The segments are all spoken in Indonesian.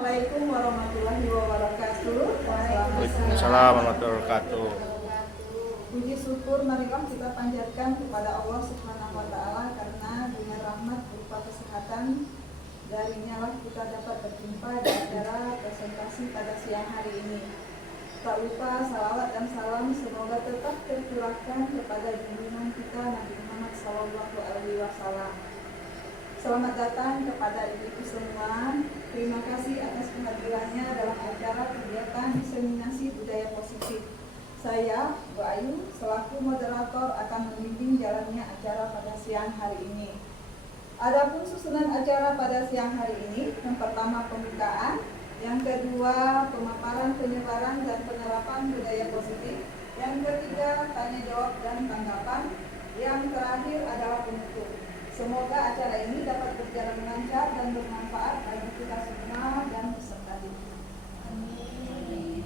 Assalamualaikum warahmatullahi wabarakatuh. Waalaikumsalam warahmatullahi wabarakatuh. Puji syukur marilah kita panjatkan kepada Allah Subhanahu wa taala karena dengan rahmat berupa kesehatan darinya lah kita dapat berjumpa di acara presentasi pada siang hari ini. Tak lupa salawat dan salam semoga tetap tercurahkan kepada junjungan kita Nabi Muhammad SAW. Selamat datang kepada ibu-ibu semua. Terima kasih atas kehadirannya dalam acara kegiatan diseminasi budaya positif. Saya, Bu Ayu, selaku moderator akan membimbing jalannya acara pada siang hari ini. Adapun susunan acara pada siang hari ini, yang pertama pembukaan, yang kedua pemaparan penyebaran dan penerapan budaya positif, yang ketiga tanya jawab dan tanggapan, yang terakhir adalah penutup. Semoga acara ini dapat berjalan lancar dan bermanfaat bagi kita semua dan peserta didik. Amin.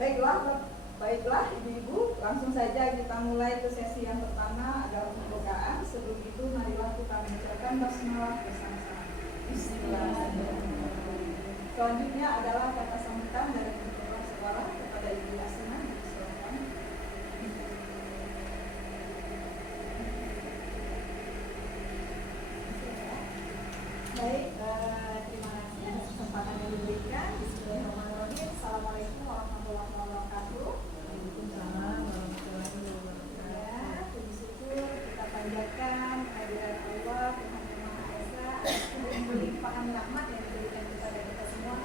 Baiklah ibu-ibu, langsung saja kita mulai ke sesi yang pertama adalah pembukaan. Sebelum itu marilah kita mengucapkan basmalah bersama-sama. Bismillahirrahmanirrahim. Selanjutnya adalah kata sambutan dari Kepala Sekolah kepada Ibu Yasina. Silakan. Baik, terima kasih atas kesempatan yang diberikan. Bismillahirrahmanirrahim. Assalamualaikum warahmatullahi wabarakatuh. Waalaikumsalam warahmatullahi wabarakatuh. Puji syukur kita panjatkan kehadiran Allah Tuhan Yang Maha Esa atas kelimpahan rahmat yang diberikan kepada kita semua,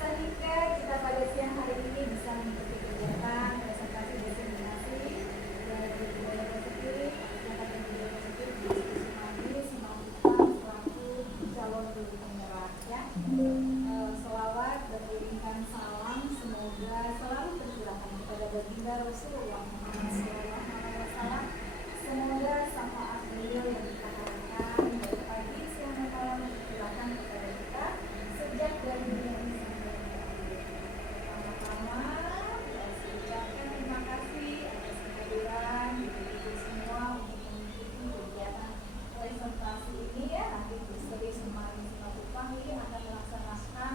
sehingga kita pada siang hari ini bisa mengikuti kegiatan presentasi diseminasi budaya positif, kegiatan budaya positif di Institusi Magis selaku calon guru penggerak ya. Selawat berlimpah salam semoga selalu tercurahkan kepada baginda Rasulullah Muhammad SAW. Semoga syafaat beliau yang kita harapkan dari pagi siang dan malam tercurahkan kepada kita sejak dari dunia ini sampai akhir. Pertama-tama saya ucapkan terima kasih atas kehadiran ibu-ibu semua untuk mengikuti kegiatan presentasi ini ya. Nanti Sri Semari Simatupang ini akan melaksanakan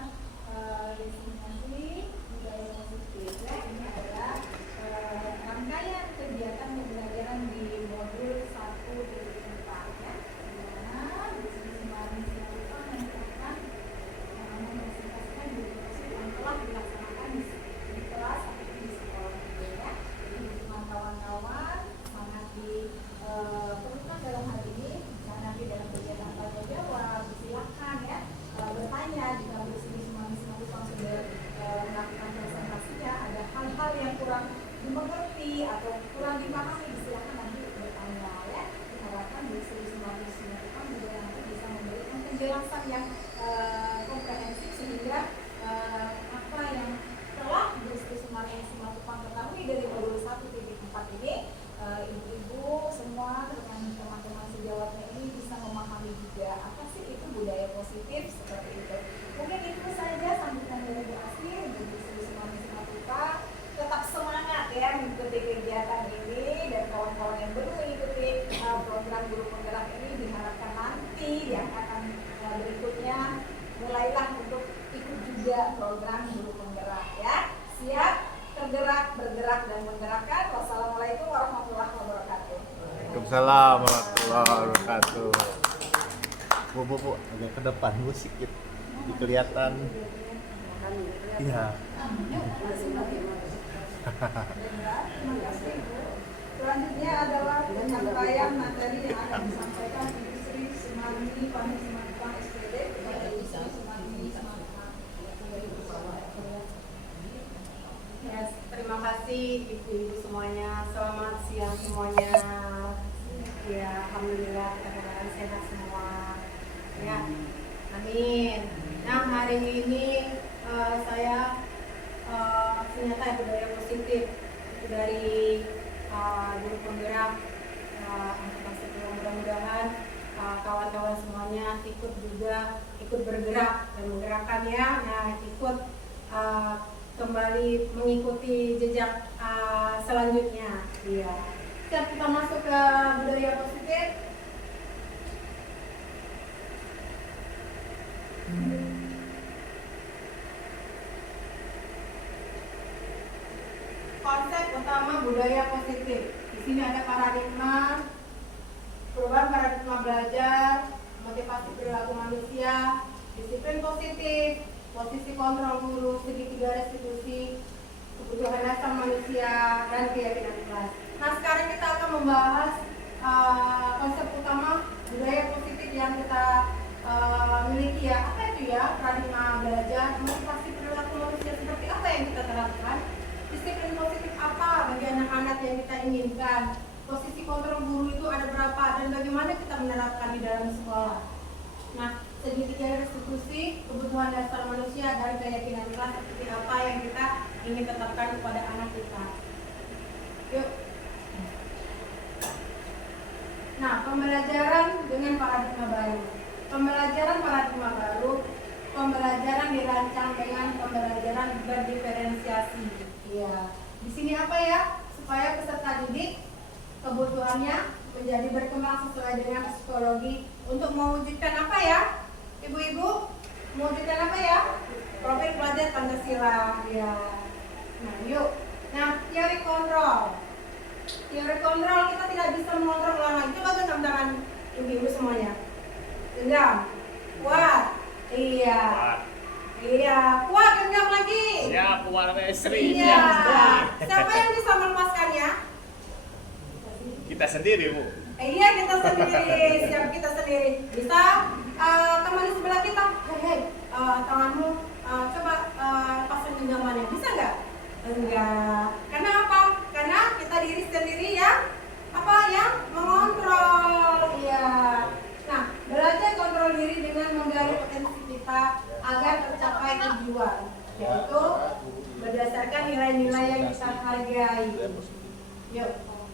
diseminasi budaya positif ya. Ini adalah rangkaian kegiatan pembelajaran di modul 1.4 ya. Di mana Sri Semari Simatupang merupakan mempresentasikan budaya positif yang telah dilaksanakan di kelas atau di sekolah ya. Jadi kawan-kawan semangat di perlukan dalam hal ini. Nah, nanti dalam kegiatan tanya jawab silakan ya bertanya jika Bu Sri Semari Simatupang sudah melakukan presentasinya ada hal-hal yang kurang dimengerti atau kurang dipahami, silakan nanti bertanya ya. Diharapkan Bu Sri Semari Simatupang juga nanti bisa memberikan penjelasan yang komprehensif sehingga apa yang telah Bu Sri Semari Simatupang ketahui dari modul 1.4 ini ibu-ibu semua dengan teman-teman sejawatnya ini bisa memahami juga apa sih itu budaya positif seperti itu. Mungkin itu saja sambutan dari Bu Asri, Bu Sri Semari Simatupang. Tetap semangat ya mengikuti kegiatan ini dan kawan-kawan yang belum mengikuti program guru penggerak ini diharapkan nanti di angkatan berikutnya mulailah untuk ikut juga program guru penggerak ya. Siap tergerak, bergerak dan menggerakkan. Wassalamualaikum warahmatullahi wabarakatuh. Waalaikumsalam warahmatullahi wabarakatuh. Bu, agak ke depan Bu sikit. Kelihatan. Iya. Terima kasih Bu. Selanjutnya adalah penyampaian materi yang akan disampaikan Ibu Sri Semari Simatupang SPD kepada Ibu Sri Semari Simatupang. Ya, terima kasih ibu-ibu semuanya. Selamat siang semuanya. Ya, alhamdulillah kita sehat semua. Ya, amin. Nah, hari ini saya ternyata budaya positif itu dari guru penggerak angkatan 10. Mudah-mudahan kawan-kawan semuanya ikut bergerak dan menggerakkan ya. Nah, ikut kembali mengikuti jejak selanjutnya. Iya. Siap kita masuk ke budaya positif. budaya positif. Di sini ada paradigma, perubahan paradigma belajar, motivasi perilaku manusia, disiplin positif, posisi kontrol guru, segitiga restitusi, kebutuhan dasar manusia, dan keyakinan kelas. Nah, sekarang kita akan membahas konsep utama budaya positif yang kita miliki ya. Apa itu ya? Paradigma belajar, motivasi perilaku manusia seperti apa yang kita terapkan? Disiplin positif apa bagi anak-anak yang kita inginkan? Posisi kontrol guru itu ada berapa dan bagaimana kita menerapkan di dalam sekolah? Nah, segitiga restitusi, kebutuhan dasar manusia dan keyakinan kelas seperti apa yang kita ingin tetapkan kepada anak kita. Yuk. Nah, pembelajaran dengan paradigma baru. Pembelajaran paradigma baru, pembelajaran dirancang dengan pembelajaran berdiferensiasi. Ya, di sini apa ya? Supaya peserta didik kebutuhannya menjadi berkembang sesuai dengan psikologi untuk mewujudkan apa ya? Ibu-ibu, mewujudkan apa ya? Profil pelajar Pancasila. Ya. Nah, yuk. Nah, teori kontrol. Teori kontrol kita tidak bisa mengontrol orang lain. Coba genggam tangan ibu-ibu semuanya. Genggam. Kuat. Iya. Iya. Kuat, genggam lagi. Siap, warna Sri. Iya. Siapa yang bisa melepaskannya? Kita sendiri, Bu. Iya, kita sendiri. Siap, kita sendiri. Bisa teman di sebelah kita. Hei, tanganmu coba lepasin genggamannya. Bisa nggak? Enggak. Karena apa? Karena kita diri sendiri yang apa ya? Mengontrol. Iya. Nah, belajar kontrol diri dengan menggali potensi kita agar tercapai tujuan, yaitu berdasarkan nilai-nilai yang kita hargai. Yuk.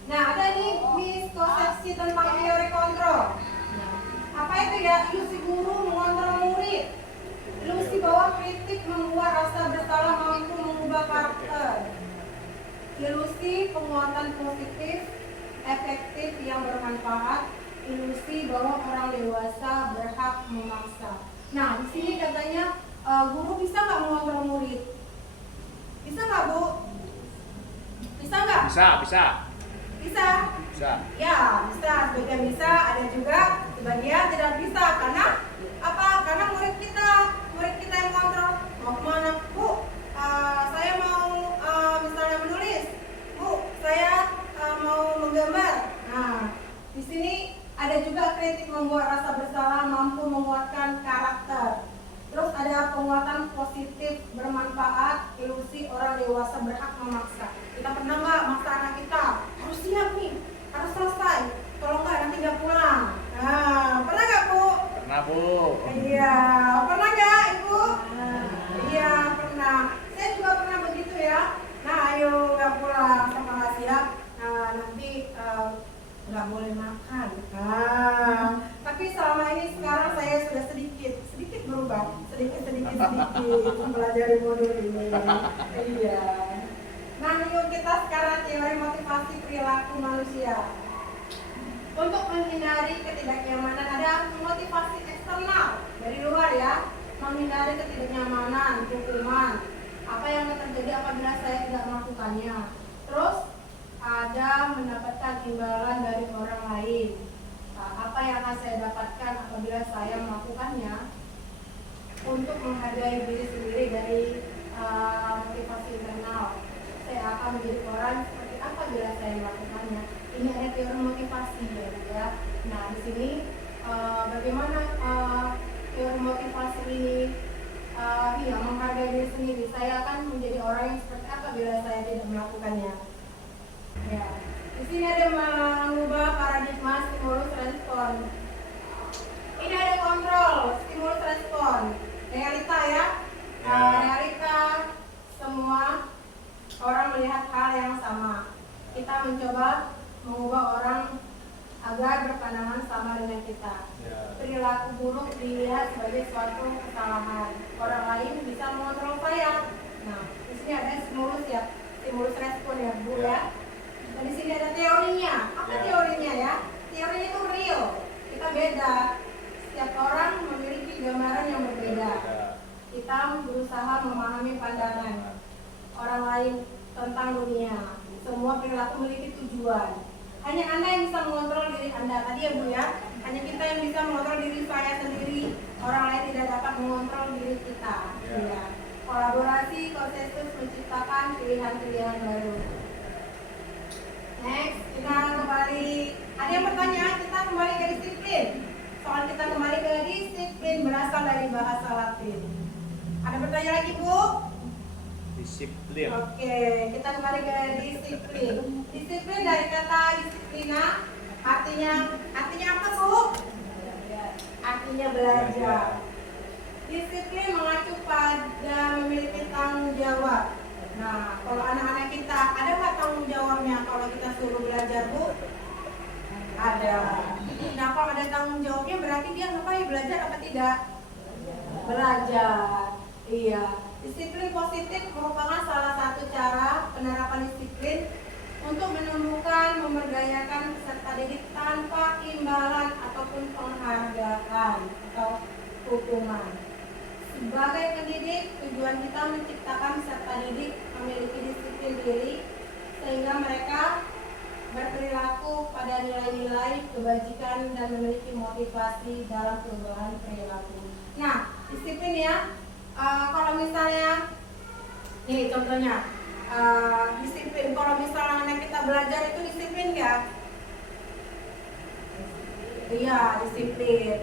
Nah, ada nih miskonsepsi tentang teori kontrol. Nah, apa itu ya? Ilusi guru mengontrol murid. Ilusi bahwa kritik membuat rasa bersalah mampu mengubah karakter. Ilusi penguatan positif, efektif yang bermanfaat. Ilusi bahwa orang dewasa berhak memaksa. Nah, di sini katanya guru bisa nggak mengontrol murid? Bisa nggak, Bu? Bisa nggak? Bisa. Bisa. Ya, bisa. Sebagian bisa, ada juga sebagian tidak bisa. Karena apa? Karena murid kita yang mengontrol. Mau kemana? Bu, saya mau misalnya menulis. Bu, saya mau menggambar. Nah, di sini ada juga kritik membuat rasa bersalah, mampu menguatkan karakter. Terus ada penguatan positif bermanfaat, ilusi orang dewasa berhak memaksa. Kita pernah nggak maksa anak kita? Harus siap nih, harus selesai. Kalau nggak nanti nggak pulang. Nah, pernah nggak, Bu? Pernah, Bu. Iya, pernah nggak, Ibu? Iya, pernah. Saya juga pernah begitu ya. Nah, ayo nggak pulang sama nggak siap. Nah, nanti nggak boleh makan. Nah, tapi selama ini sekarang saya sudah sedikit berubah, sedikit mempelajari modul ini. Iya. Nah, yuk kita sekarang teori motivasi perilaku manusia. Untuk menghindari ketidaknyamanan ada motivasi eksternal dari luar ya, menghindari ketidaknyamanan, hukuman. Apa yang akan terjadi apabila saya tidak melakukannya? Terus ada mendapatkan imbalan dari orang lain. Apa yang akan saya dapatkan apabila saya melakukannya? Untuk menghargai diri sendiri dari motivasi internal. Saya akan menjadi orang seperti apa bila saya melakukannya. Ini ada teori motivasi ya. Nah, di sini bagaimana teori motivasi ini? Iya, menghargai diri sendiri. Saya akan menjadi orang yang seperti apa bila saya tidak melakukannya. Ya, di sini ada mengubah paradigma stimulus respon. Ini ada kontrol stimulus respon, realita ya. Realita semua orang melihat hal yang sama. Kita mencoba mengubah orang agar berpandangan sama dengan kita. Perilaku buruk dilihat sebagai suatu kesalahan. Orang lain bisa mengontrol saya. Nah, di sini ada stimulus ya, stimulus respon ya, Bu ya. Dan di sini ada teorinya. Apa teorinya ya? Teorinya itu real. Kita beda. Setiap orang memiliki gambaran yang berbeda. Kita berusaha memahami pandangan orang lain tentang dunia. Semua semua perilaku memiliki tujuan. Hanya Anda yang bisa mengontrol diri Anda. Tadi ya Bu ya, hanya kita yang bisa mengontrol diri saya sendiri. Orang lain tidak dapat mengontrol diri kita. Ya. Kolaborasi, konsensus menciptakan pilihan-pilihan baru. Next, kita kembali. Ada yang bertanya, kita kembali ke disiplin. Soal kita kembali ke disiplin berasal dari bahasa Latin. Ada bertanya lagi Bu? Disiplin. Oke, kita kembali ke disiplin. Disiplin dari kata disiplina, artinya apa Bu? Artinya belajar. Disiplin mengacu pada memiliki tanggung jawab. Nah, kalau anak-anak kita ada nggak tanggung jawabnya kalau kita suruh belajar Bu? Ada. Nah, kalau ada tanggung jawabnya berarti dia ngapain, belajar apa tidak? Belajar. Iya. Disiplin positif merupakan salah satu cara penerapan disiplin untuk menemukan, memberdayakan peserta didik tanpa imbalan ataupun penghargaan atau hukuman. Sebagai pendidik, tujuan kita menciptakan peserta didik memiliki disiplin diri sehingga mereka berperilaku pada nilai-nilai kebajikan dan memiliki motivasi dalam perubahan perilaku. Nah, disiplin ya. Kalau misalnya, nih contohnya, disiplin. Kalau misalnya anak kita belajar itu disiplin nggak? Iya, disiplin.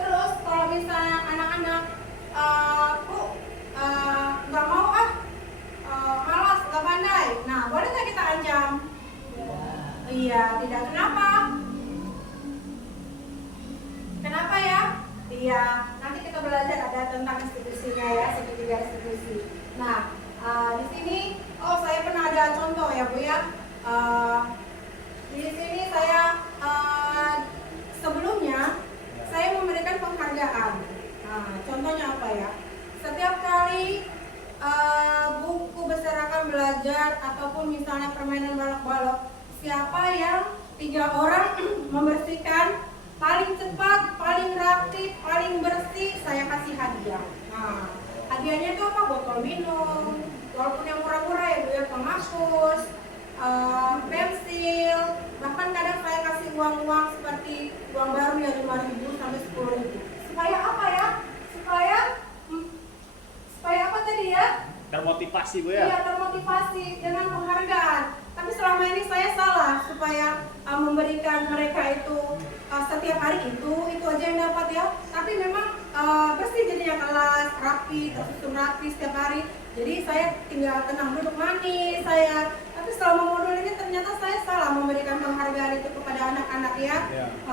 Terus kalau misalnya anak-anak, Bu, nggak mau malas, nggak pandai. Nah, boleh nggak kita ancam? Iya, tidak. Kenapa? Kenapa ya? Iya, nanti kita belajar ada tentang institusinya ya, segitiga institusi. Nah, di sini, saya pernah ada contoh ya Bu ya. Di sini saya sebelumnya saya memberikan penghargaan. Nah, contohnya apa ya? Setiap kali buku berserakan belajar ataupun misalnya permainan balok-balok, siapa yang 3 orang membersihkan paling cepat, paling rapi, paling bersih, saya kasih hadiah. Nah, hadiahnya itu apa? Botol minum, walaupun yang murah-murah ya Bu ya, penghapus, pensil, bahkan kadang saya kasih uang-uang seperti uang baru ya 5.000 sampai 10.000. Supaya apa ya? Supaya apa tadi ya? Termotivasi Bu ya? Iya, termotivasi dengan penghargaan. Tapi selama ini saya salah supaya memberikan mereka itu setiap hari itu aja yang dapat ya. Tapi memang bersih jadinya kelas, rapi, tersusun rapi setiap hari. Jadi saya tinggal tenang duduk manis saya. Tapi selama modul ini ternyata saya salah memberikan penghargaan itu kepada anak-anak ya.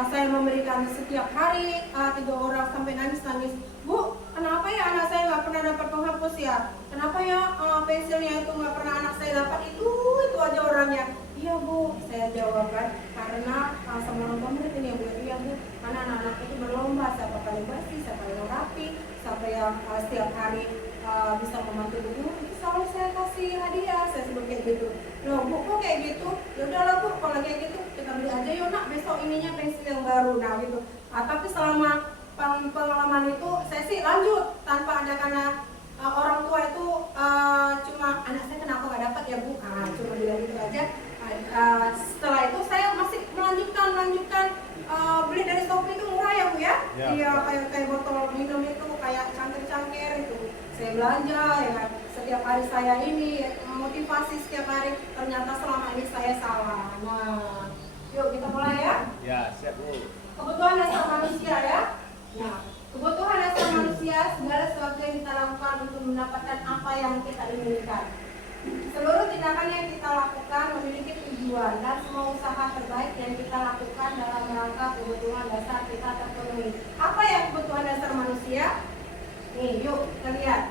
Saya memberikan setiap hari 3 orang sampai nangis-nangis. Bu, kenapa ya anak saya nggak pernah dapat penghapus ya? Kenapa ya pensilnya itu nggak pernah anak saya dapat? Itu aja orangnya. Iya Bu, saya jawab kan, karena sama orang murid ini Bu, iya Bu, karena anak-anak itu berlomba siapa paling bersih, siapa yang rapi, siapa yang setiap hari bisa membantu Bu, itu selalu saya kasih hadiah, saya sebut kayak gitu. Loh Bu, kok kayak gitu? Ya udahlah Bu, kalau kayak gitu kita beli aja yuk nak, besok ininya pensil yang baru, nah gitu. Tapi selama pengalaman itu saya sih lanjut tanpa ada karena orang tua itu cuma anak saya kenapa nggak dapat ya Bu, cuma bilang gitu aja. Setelah itu saya masih melanjutkan beli dari Shopee itu murah ya Bu ya. Iya, kayak botol minum itu kayak cangkir-cangkir itu saya belanja ya kan. Setiap hari saya ini motivasi setiap hari, ternyata selama ini saya salah. Nah, yuk kita mulai ya. Ya, siap Bu. Kebutuhan dasar manusia ya. Nah, kebutuhan dasar manusia segala sesuatu yang kita lakukan untuk mendapatkan apa yang kita inginkan. Seluruh tindakan yang kita lakukan memiliki tujuan dan semua usaha terbaik yang kita lakukan dalam rangka kebutuhan dasar kita terpenuhi. Apa ya kebutuhan dasar manusia? Nih, yuk kita lihat.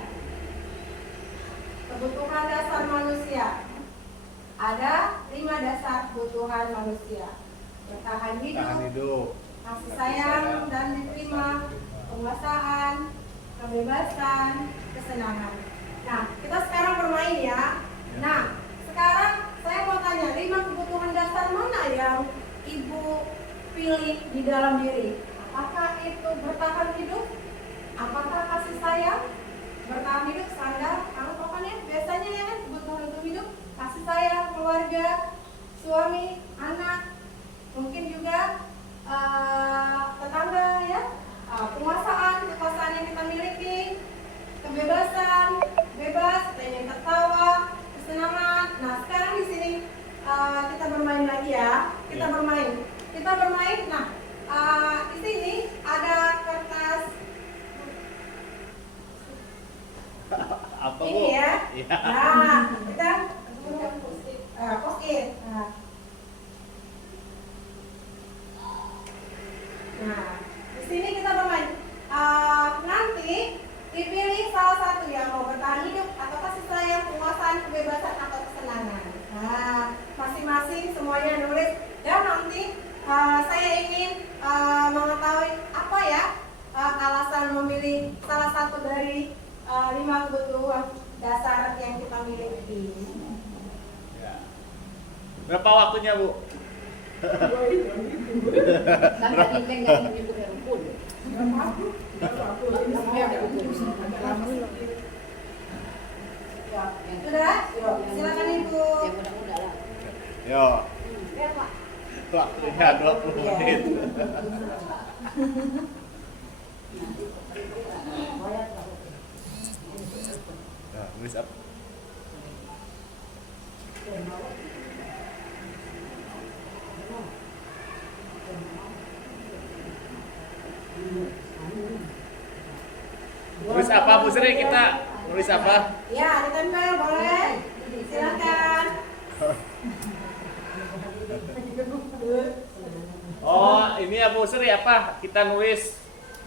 Kebutuhan dasar manusia. Ada 5 dasar kebutuhan manusia. Bertahan hidup, kasih sayang dan diterima, penguasaan, kebebasan, kesenangan. Nah, kita sekarang bermain ya. Nah, sekarang saya mau tanya, 5 kebutuhan dasar mana yang Ibu pilih di dalam diri? Apakah itu bertahan hidup? Apakah kasih sayang? Bertahan hidup, standar, atau nih biasanya ya kan kebutuhan untuk hidup, kasih sayang keluarga, suami, anak, mungkin juga tetangga ya, kekuasaan yang kita miliki, kebebasan, bebas, pengen tertawa, kesenangan. Nah sekarang di sini kita bermain lagi ya, kita bermain. Nah di sini ada kertas Apa ini Bu? ya. Iya. Nah kita post-it. Nah, di sini kita bermain. Nanti dipilih salah satu yang mau bertahan hidup atau kasih sayang, penguasaan, kebebasan atau kesenangan. Nah, masing-masing semuanya nulis. Dan nanti saya ingin mengetahui apa ya alasan memilih salah satu dari 5 kebutuhan dasar yang kita miliki. Ya. Berapa waktunya Bu? Kan tadi kan nggak menyebut rumpun. Sudah? Silakan Ibu. Ya mudah-mudah lah. Yo. Waktunya 20 menit. Nah, tulis apa? Tulis apa Bu Sri kita? Tulis apa? Ya, ditempel boleh. Silakan. Oh, ini ya Bu Sri apa? Kita nulis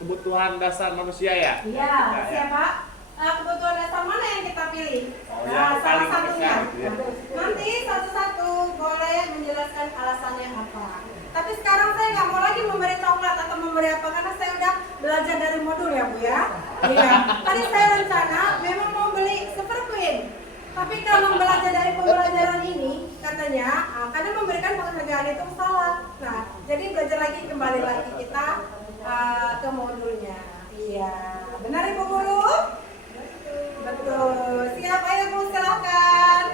kebutuhan dasar manusia ya? Iya, Kita, siapa? Kebutuhan dasar mana yang kita pilih? Oh, Nah, yang salah paling satunya. besar, gitu ya. Nanti satu-satu boleh menjelaskan alasannya apa. Tapi sekarang saya nggak mau lagi memberi coklat atau memberi apa karena saya udah belajar dari modul ya Bu ya. Iya. Tadi saya rencana memang mau beli Superqueen. Tapi kalau belajar dari pembelajaran ini katanya kadang memberikan penghargaan itu salah. Nah, jadi belajar lagi kembali lagi kita ke modulnya. Iya. Benar Ibu Guru? Betul. Siap, ayo Bu silakan.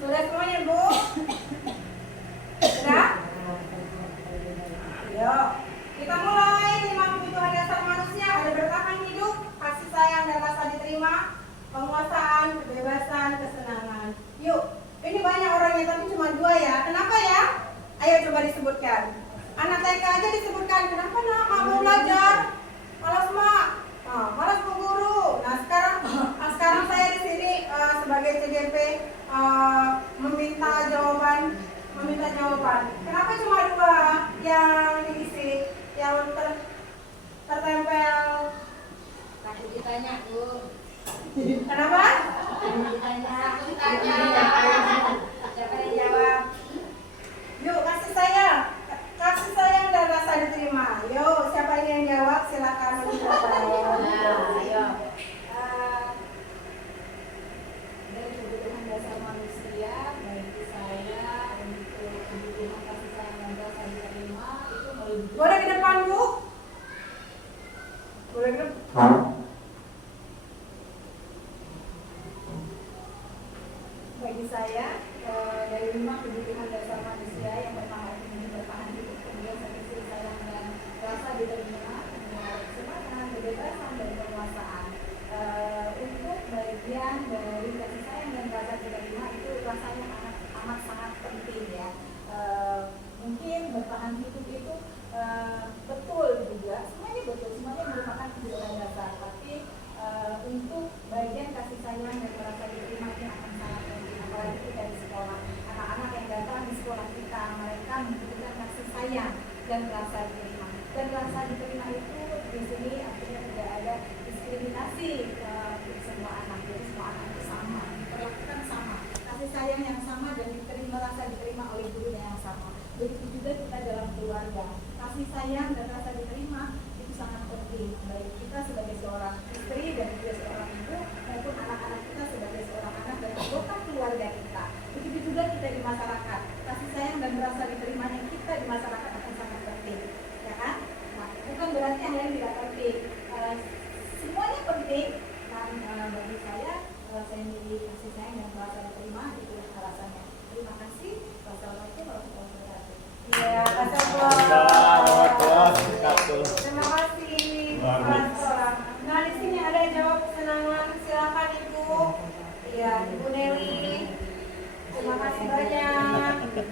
Sudah semuanya Bu? Sudah? Yuk, kita mulai 5 kebutuhan dasar manusia. Ada bertahan hidup, kasih sayang dan rasa diterima, penguasaan, kebebasan, kesenangan. Yuk, ini banyak orangnya tapi cuma 2 ya. Kenapa ya? Ayo coba disebutkan. Anak TK aja disebutkan. Kenapa nak? Mau belajar? Malas mak. Malas Bu Guru. Nah sekarang saya di sini sebagai CGP meminta jawaban. Kenapa cuma 2 yang diisi, yang tertempel? Takut ditanya Bu. Kenapa? Takut ditanya. Siapa yang jawab? Yuk kasih sayang dan rasa diterima. Yuk siapa ini yang jawab? Silakan menjawab. Nah, ayo. Dari kebutuhan dasar manusia, bagi saya untuk kebutuhan kasih sayang dan rasa diterima itu melebihi. Boleh ke depan Bu? Boleh ke depan? Bagi saya dari 5 kebutuhan dasar manusia yang pertama ini bertahan hidup, kemudian kasih sayang dan rasa diterima, kesenangan, kebebasan dan penguasaan. Untuk bagian dari kasih sayang dan rasa diterima itu rasanya amat sangat penting ya. Mungkin bertahan hidup itu betul juga, semuanya betul, semuanya merupakan kebutuhan dasar. Tapi untuk bagian kasih sayang dan rasa diterima ini akan sangat penting. Apalagi kita di sekolah, anak-anak yang datang di sekolah kita, mereka membutuhkan kasih sayang dan rasa diterima. Dan rasa diterima itu di sini artinya tidak ada diskriminasi untuk semua anak. Jadi semua anak itu sama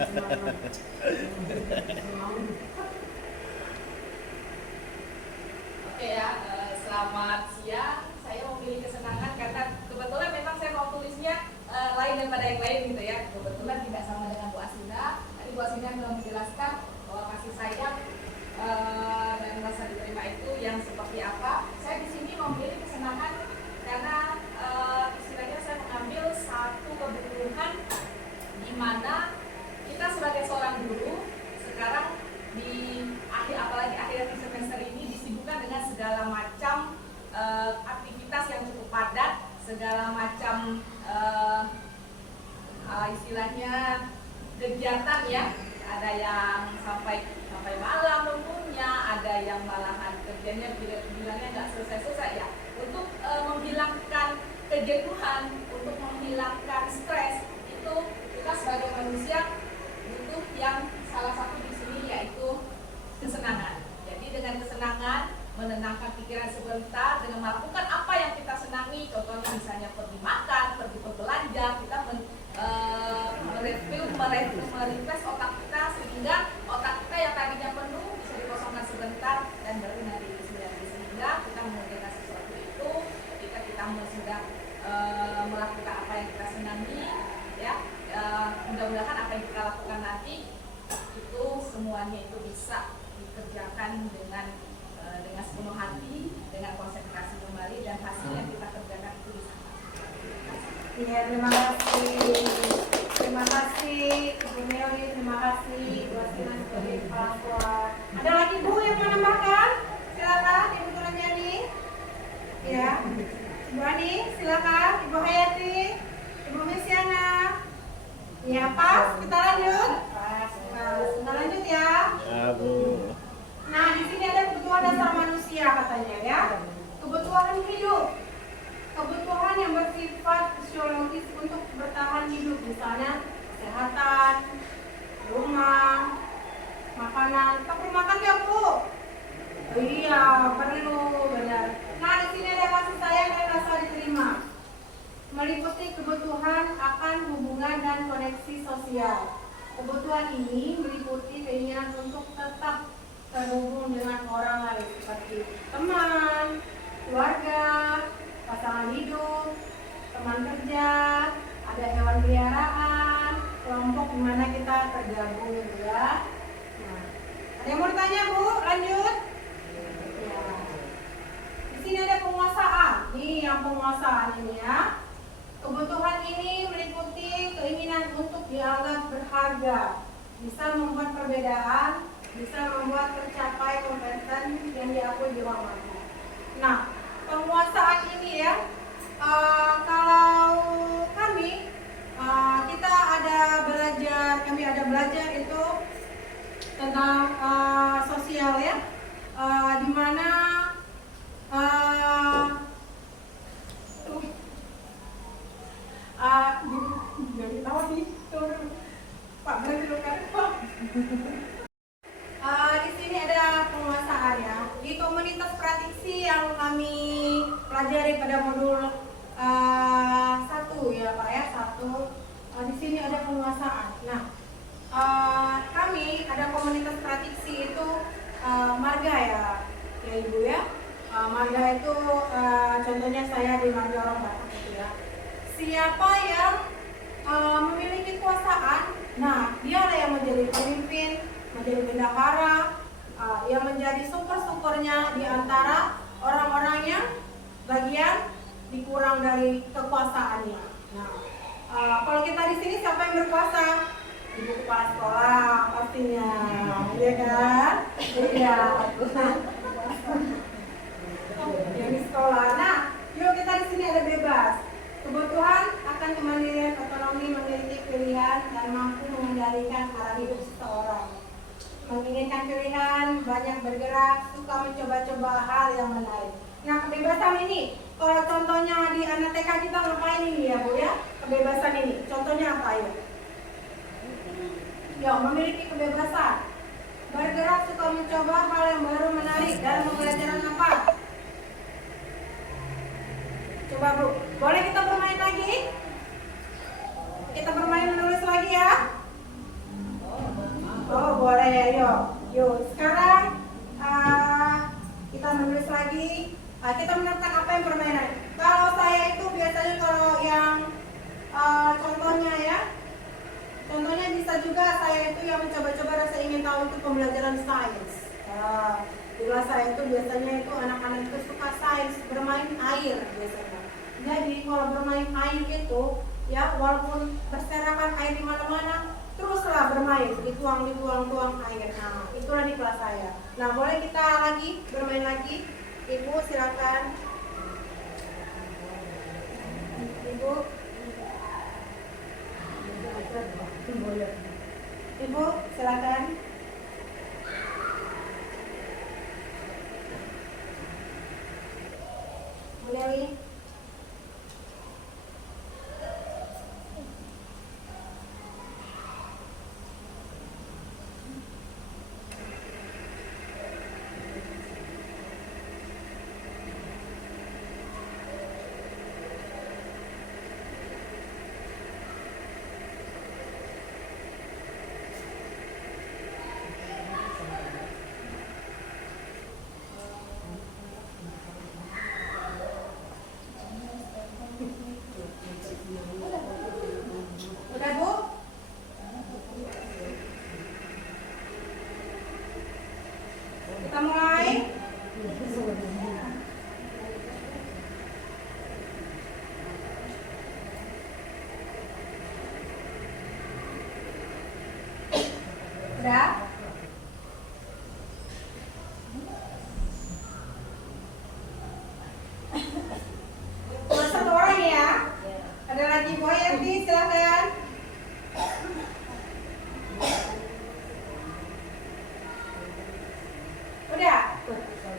Oke ya, selamat siang. Saya memilih kesenangan karena kebetulan memang saya mau tulisnya lain daripada yang lain gitu ya. Kebetulan tidak sama dengan Bu Asina. Tadi Bu Asina belum menjelaskan bahwa kasih sayang dan rasa diterima itu yang seperti apa. Saya di sini memilih kesenangan karena istilahnya saya mengambil satu kebutuhan di mana kita sebagai seorang guru sekarang di akhir, apalagi akhir semester ini disibukkan dengan segala macam aktivitas yang cukup padat, segala macam istilahnya kegiatan ya. Ada yang sampai malam umumnya, ada yang malahan kerjanya bilangnya nggak selesai ya. Untuk menghilangkan kejenuhan, untuk menghilangkan stres itu kita sebagai manusia butuh yang salah satu di sini yaitu kesenangan. Jadi dengan kesenangan menenangkan pikiran sebentar dengan melakukan apa yang kita senangi, contohnya misalnya pergi makan, pergi berbelanja, kita merefresh otak kita sehingga otak kita yang tadinya penuh bisa dikosongkan sebentar dan berpindah diri sehingga kita mengerjakan sesuatu itu ketika kita sudah melakukan apa yang kita senangi ya, mudah-mudahan apa yang kita lakukan nanti itu semuanya itu bisa dikerjakan dengan sepenuh hati, dengan konsentrasi kembali dan hasilnya kita kerjakan itu bisa. Iya, terima kasih. Terima kasih Ibu Meli, terima kasih Bu Asina sebagai kepala sekolah. Ada lagi Bu yang menambahkan? Silakan Ibu Turanjani. Ya. Ibu Ani, silakan. Ibu Hayati, Ibu Misyana. Ya, pas. Kita lanjut. Pas. Kita lanjut ya. Ya, Bu. Nah, di sini ada kebutuhan dasar manusia katanya ya. Kebutuhan hidup. Kebutuhan yang bersifat fisiologis untuk bertahan hidup, misalnya kesehatan, rumah, makanan. Kita perlu makan ya Bu? Iya, perlu, benar. Nah, di sini ada kasih sayang dan rasa diterima. Meliputi kebutuhan akan hubungan dan koneksi sosial. Kebutuhan ini meliputi keinginan untuk tetap terhubung dengan orang lain seperti teman, keluarga, pasangan hidup, teman kerja, ada hewan peliharaan, kelompok di mana kita tergabung ya. Nah, ada yang mau ditanya Bu? Lanjut. Ya. Di sini ada penguasaan. Nih yang penguasaan ini ya. Kebutuhan ini meliputi keinginan untuk dianggap berharga, bisa membuat perbedaan, bisa membuat tercapai kompeten yang diakui di ruang makan. Nah, penguasaan ini ya, kalau kami kita ada belajar itu tentang sosial ya, di mana jadi tahu nih Pak berarti Pak. Di sini ada penguasaan ya. Di komunitas praktisi yang kami pelajari pada modul 1 ya Pak ya, 1. Di sini ada penguasaan. Nah, kami ada komunitas praktisi itu marga ya Ibu ya. Marga itu contohnya saya di marga orang Batak gitu ya. Siapa yang memiliki kekuasaan, nah dialah yang menjadi pemimpin, menjadi bendahara, yang menjadi super-supernya di antara orang-orang yang bagian dikurang dari kekuasaannya. Nah, kalau kita di sini siapa yang berkuasa? Ibu kepala sekolah pastinya, iya kan? Iya. Yang di sekolah. Nah, yuk kita di sini ada bebas. Kebutuhan akan kemandirian, otonomi, memiliki pilihan dan mampu mengendalikan arah hidup seseorang. Menginginkan pilihan, banyak bergerak, suka mencoba-coba hal yang menarik. Nah, kebebasan ini, kalau contohnya di anak TK kita ngapain ini ya Bu ya? Kebebasan ini, contohnya apa ya? Ya, memiliki kebebasan. Bergerak, suka mencoba hal yang baru, menarik, dalam pembelajaran apa? Coba Bu, boleh kita bermain lagi? Kita bermain menulis lagi ya? boleh, yuk. Yuk, sekarang kita menulis lagi. Kita menentang apa yang permainan. Kalau saya itu biasanya kalau yang contohnya ya, contohnya bisa juga saya itu yang mencoba-coba rasa ingin tahu itu pembelajaran sains. Bila saya itu biasanya itu anak-anak itu suka sains, bermain air biasanya. Jadi kalau bermain air itu ya walaupun berserakan air di mana-mana, teruslah bermain, dituang air. Nah, itulah di kelas saya. Nah, boleh kita lagi bermain lagi. Ibu silakan. Ibu silakan. Bu Dewi. Udah Bu? Kita mulai. Udah? Cuma satu orang ya? Ada lagi Bu Yanti, silakan. Udah?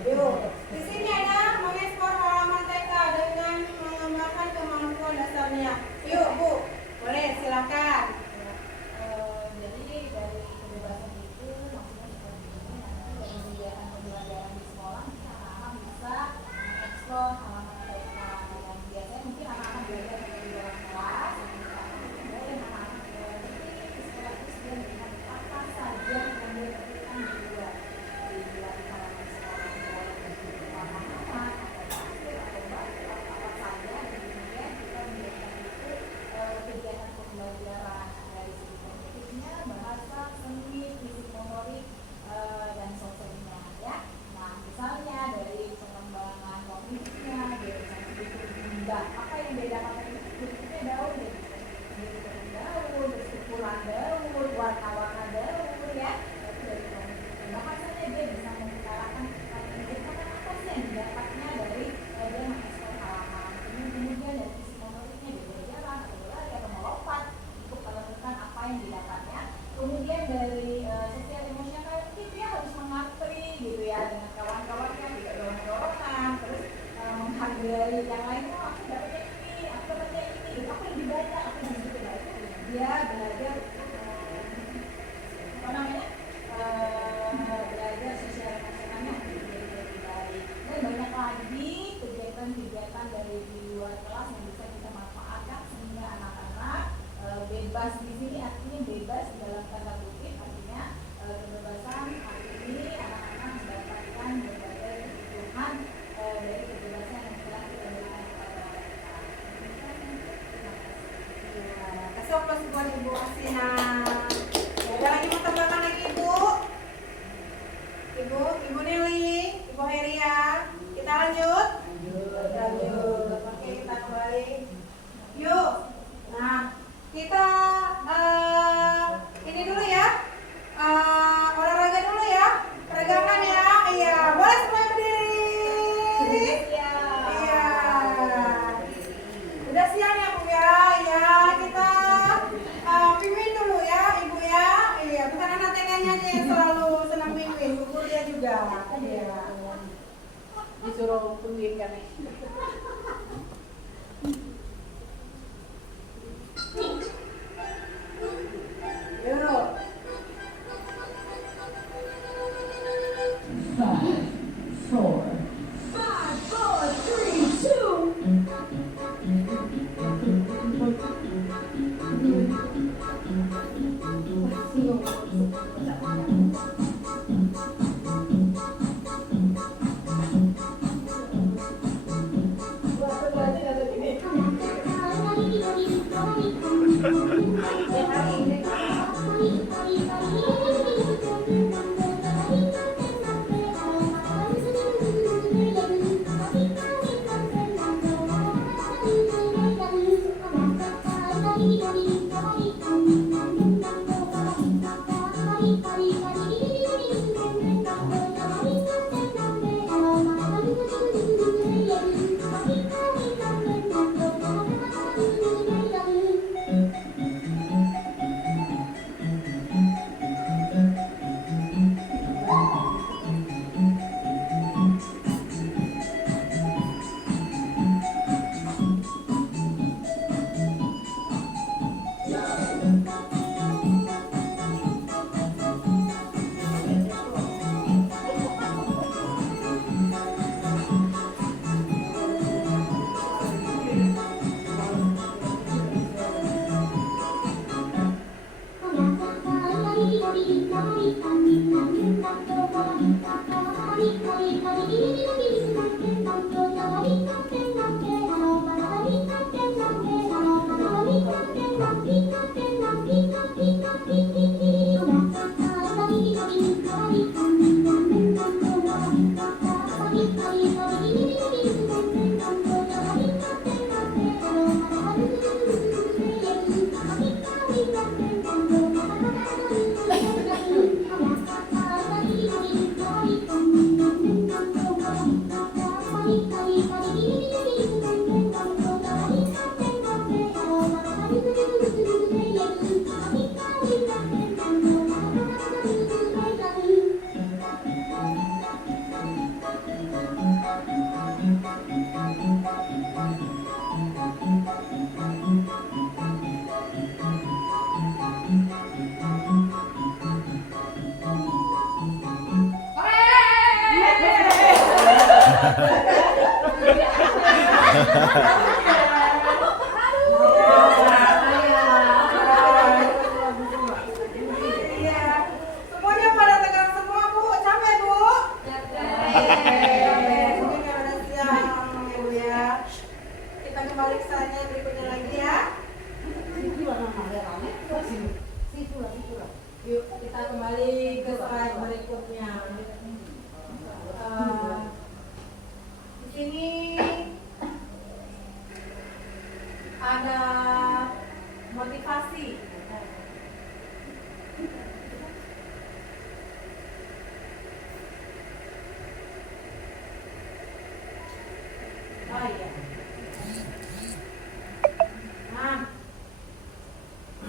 Yuk. Di sini ada mengekspor halaman TK dengan mengembangkan kemampuan dasarnya. Yuk Bu, boleh silakan. Jadi dari kebebasan itu maksudnya seperti ini, nanti dari kegiatan pembelajaran di sekolah kita anak-anak bisa mengeksplor halaman mereka, dan biasanya mungkin anak-anak belajar dari dalam kelas, kemudian anak-anak di sekolah itu sudah melihat apa saja yang dia lakukan di luar halaman sekolah, mulai dari halaman atau pasir atau batu atau apa saja, dan kemudian kita menjadikan itu kegiatan pembelajaran dari segi kognitifnya, bahasa, seni, fisik motorik, dan sosialnya ya. Nah, misalnya dari pengembangan kognitifnya, dia bisa berhitung jumlah apa yang bedakan itu bentuknya daun, bentuk daun, ukuran daun, warna-warna daun ya. Itu dari kognitif. Bahasanya dia bisa mengutarakan apa sih yang didapatnya dari dia mengeksplor halaman. Kemudian dari fisik motoriknya dia berjalan atau berlari atau melompat untuk melakukan apa yang didapatnya. Kemudian dari sosial emosional kognitif dia harus mengantri gitu ya dengan kawan-kawannya, tidak dorong-dorongan, terus menghargai yang lainnya. Aku dapatnya ini, aku dapatnya ini, aku lebih banyak, aku lebih gitu. Nah, itu dia belajar apa namanya belajar sosial emosionalnya jadi lebih baik. Dan banyak lagi kegiatan-kegiatan dari di luar kelas yang bisa kita manfaatkan sehingga anak-anak bebas. Di sini artinya bebas dalam tanda kutip, artinya kebebasan artinya anak-anak mendapatkan berbagai kebutuhan dari kebebasan yang telah kita berikan kepada mereka. Kasih aplaus buat Ibu Asina. Ada lagi mau tambahkan lagi Ibu? Ibu Nili, Ibu Heria. Kita lanjut? Lanjut. Oke, kita kembali. Yuk. Nah, kita ini dulu ya. Olahraga dulu ya. Peregangan ya. Iya, boleh semua berdiri. Iya. Iya. Udah siang ya Bu ya. Ya, kita pimpin dulu ya Ibu ya. Iya, bukan anak TK-nya aja yang selalu senang pimpin, Bu guru dia juga. Iya. Disuruh tungguin kami. Yuk. 5, 4, 3, 2. Iya. Semuanya pada tegang semua, Bu. Capek, Bu? Mungkin yang udah siang ya, Bu ya. Kita kembali ke saatnya berikutnya lagi ya. Yuk, kita kembali ke slide berikutnya. Di sini ada motivasi. Oh iya. Nah,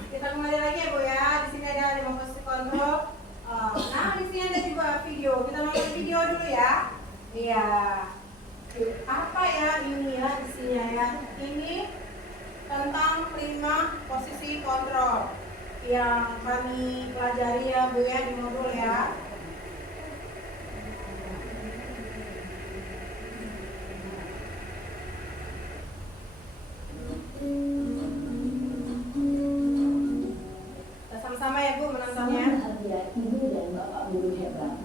kita kembali lagi ya, Bu ya. Di sini ada 5 posisi kontrol. Nah, di sini ada juga video. Kita nonton video dulu ya. Iya. Apa ya ini ya di sini ya? Ini tentang 5 posisi kontrol yang kami pelajari ya, Bu ya, di modul ya. Kita sama-sama ya, Bu, menontonnya. Hadiah Ibu dan Bapak Guru hebat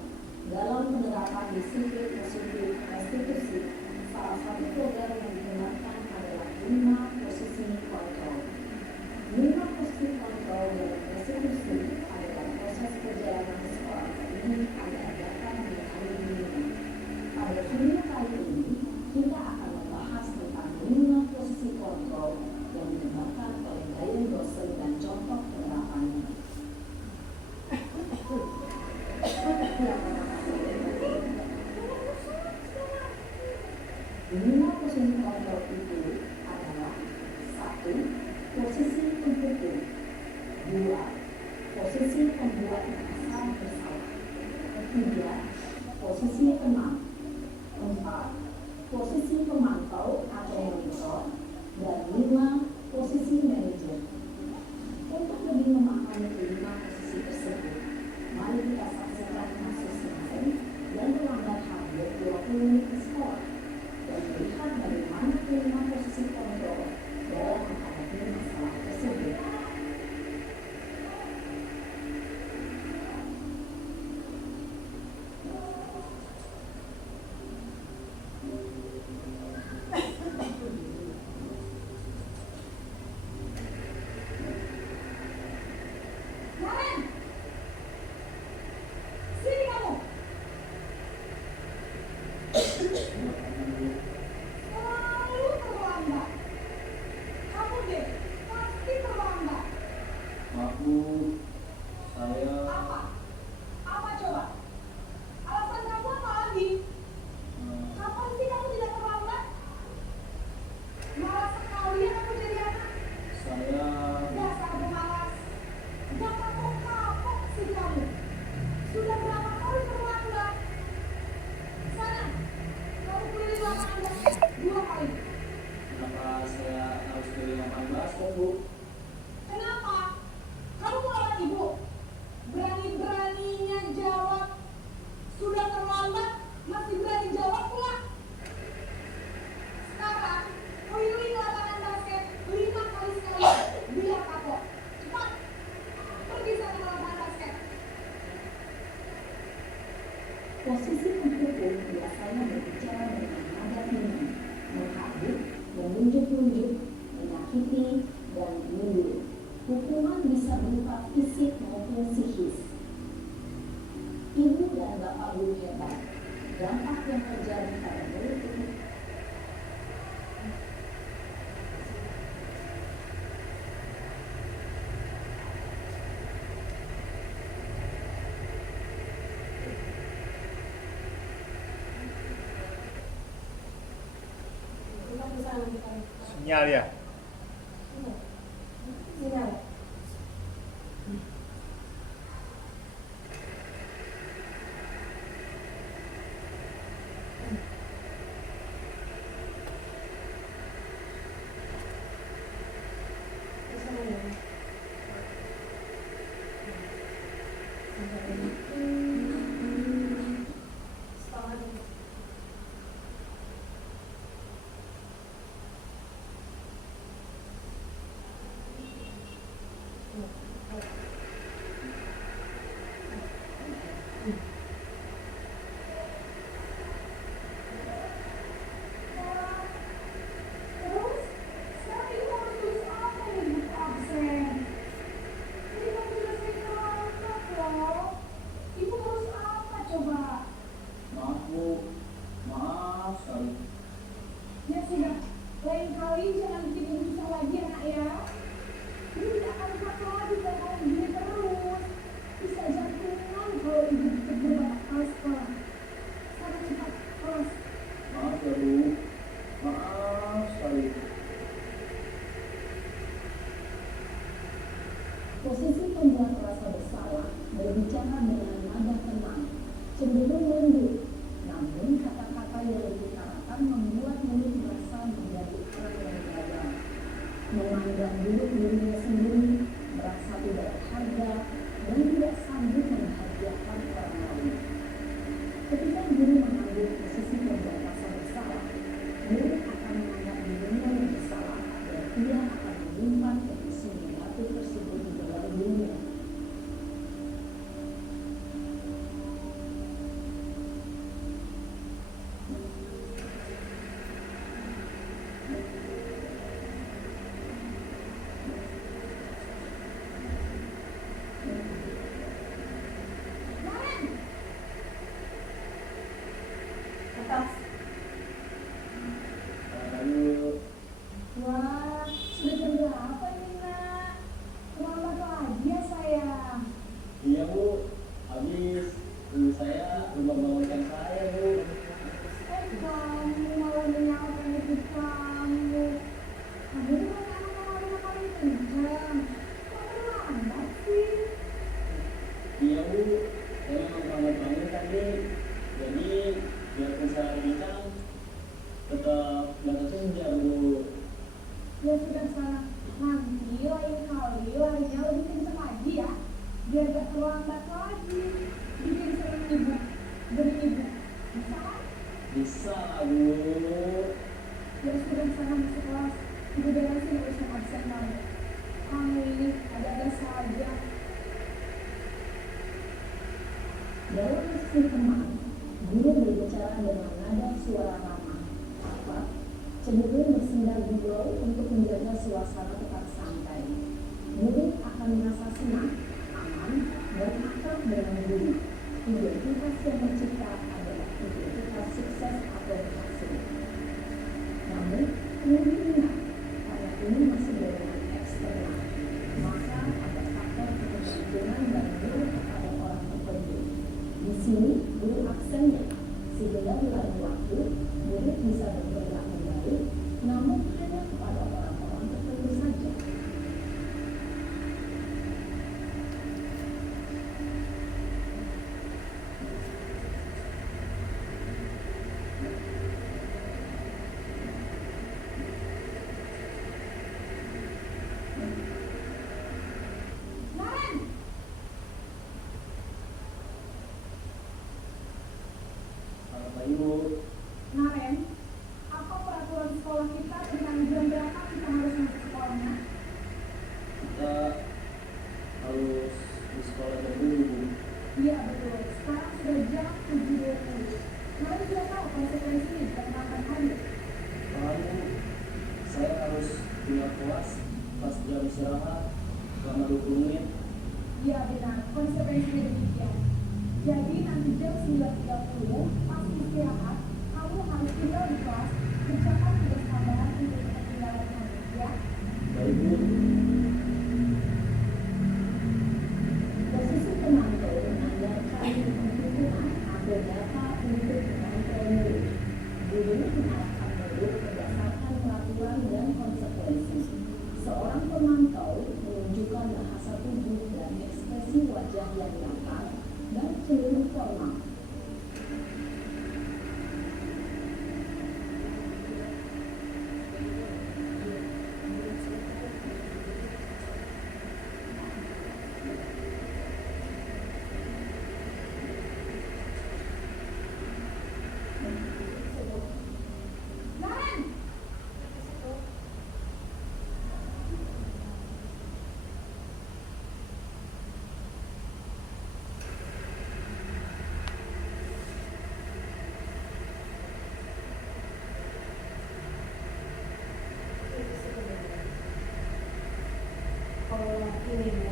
dalam penerapan disiplin positif restitusi. Salah satu program yang digunakan adalah 5 posisi kontrol. 5 posisi kontrol dalam restitusi adalah proses perjalanan seorang pemilik agar dapat menjadi. Pada video kali ini kita akan membahas tentang 5 posisi kontrol yang digunakan oleh gaya dosen dan contoh penerapannya. Lima posisi kontrol itu adalah 1. Posisi pemukul. 2. Posisi pembuat merasa bersalah. 3. Posisi tenang. 4. Posisi pemantau atau monitor. Dan 5. Posisi manajer. Untuk lebih memahami 5 posisi tersebut, mari kita saksikan kasus lain dan melanggar hampir 20 menit di sekolah dan melihat bagaimana 5 posisi kontrol dalam menghadapi masalah tersebut. Posisi pendukung biasanya berbicara dengan nada tinggi, menghadap, menunjuk-nunjuk, menyakiti, dan menyindir. Hukuman bisa berupa fisik maupun psikis. Ibu dan bapak guru hebat, dampak yang terjadi pada murid itu Kita bisa lanjutkan. Sinyal ya. Sinyal. Bisa lanjutkan. Setengah jam. Terus, sekarang ibu mau tulis apa nih buku absen? Jadi kamu sudah sehat loh. Ibu harus apa coba? Maaf Bu, maaf sekali. Ya sudah, lain kali jangan bikin ibu susah lagi ya nak ya. Ibu tidak akan kuat lagi kalau kamu begini terus. Bisa jantungan kalau ibu ditegur banyak kali sekolah. Sekarang cepat kelas. Maaf ya Bu, maaf sekali. posisi pembuat rasa bersalah berbicara dengan nada tenang, cenderung lembut, namun kata-kata yang diutarakan membuat murid merasa menjadi orang yang gagal, memandang buruk dirinya sendiri, merasa tidak berharga, dan tidak sanggup membahagiakan orang lain. Ketika guru mengambil posisi pembuat rasa bersalah, murid akan menganggap dirinya yang bersalah dan ia akan menyimpan emosi negatif tersebut di dalam dirinya. Atas. Ayo, Wah, sudah jam berapa ini nak? Terlambat lagi ya sayang. iya Bu, habis ibu saya lupa bangunkan saya Bu. Kamu malah menyalahkan ibu kamu. Kamu itu kan anak yang paling kencang. Kok terlambat sih? Iya Bu, saya memang bangun tadi. Jadi biarpun saya bincang, tetap nggak senja Bu. Ya sudah sana. Nanti lain kali larinya lebih kencang lagi ya. Biar gak terlambat lagi. Bikin senang ibu. Beri ibu. Bisa kan? Bisa Bu. Ya sudah sana masuk kelas. Ibu beresin urusan absen kamu. Kamu ini ada-ada saja. Dalam sesi teman, guru berbicara dengan nada suara ramah, apa, cenderung bersenda gurau untuk menjaga suasana tetap santai. Murid akan merasa senang, aman, dan akrab dengan guru. Identitas yang tercipta adalah identitas sukses atau berhasil. Namun, murid ingat, karena ini masih golongan eksternal, maka ada faktor ketergantungan dan guru kepada orang tertentu. Di sini, guru absennya, sehingga di lain waktu, murid bisa berperilaku baik, namun hanya kepada orang-orang tertentu saja. Naren! Selamat pagi Bu. Naren, apa peraturan sekolah kita tentang jam berapa kita harus masuk sekolahnya? Kita harus di sekolah jam dulu Bu. Iya betul. Sekarang sejak 7.20. Kalian sudah tahu konsekuensi dan akan hadir. Lalu saya harus punya kelas pas jam istirahat selama 20 menit. Ya benar, konsekuensinya demikian. Jadi nanti jam 9.30 pas istirahat, kamu harus tinggal di kelas, kerjakan tugas tambahan untuk ketinggalan kamu, ya. Baik Bu. Posisi pemantau menandakan kebutuhan atau data untuk memantau murid. Guru mengarahkan murid berdasarkan peraturan dan konsekuensi. Seorang pemantau menunjukkan bahasa tubuh dan ekspresi wajah yang datar dan cenderung formal. Kalau ini ya,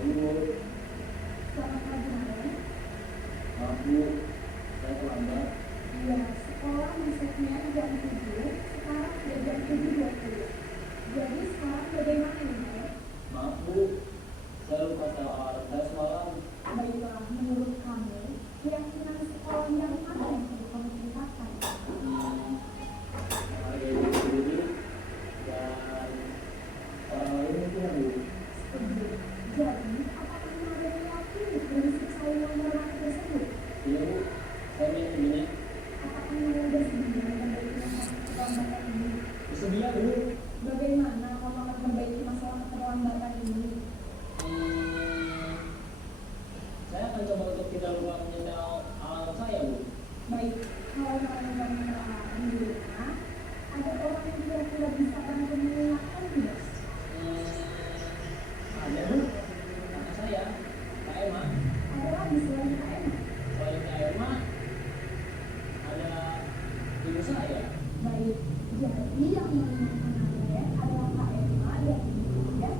Baik Bu. Selamat pagi, Naren. Maaf Bu, saya terlambat. Ya, sekolah masuknya jam 7, sekarang sudah jam 7.20. Jadi sekarang bagaimana nih, Naren? Maaf Bu, saya lupa sewa alat saya semalam. Baiklah, menurut kamu, keyakinan sekolah yang mana yang perlu kamu tingkatkan? Menghargai diri sendiri dan orang lain mungkin ya Bu. Jadi, apakah Naren meyakini prinsip saling menghormati tersebut? Iya Bu, saya minta gini. Apakah Naren bersedia memperbaiki masalah keterlambatan ini? Bersedia Bu. Bagaimana kamu akan memperbaiki masalah keterlambatan ini? Saya akan coba untuk tidak lupa menyetel alat saya Bu. Baik, kalau Naren mengenal di rumah, ada orang yang kira-kira bisa bantu mengingatkan tidak? Ada Bu, kakak saya, Kak Emma. Ada lagi selain Kak Emma? Selain Kak Emma, ada ibu saya. Baik, jadi yang mengingatkan Naren adalah Kak Emma dan ibu ya.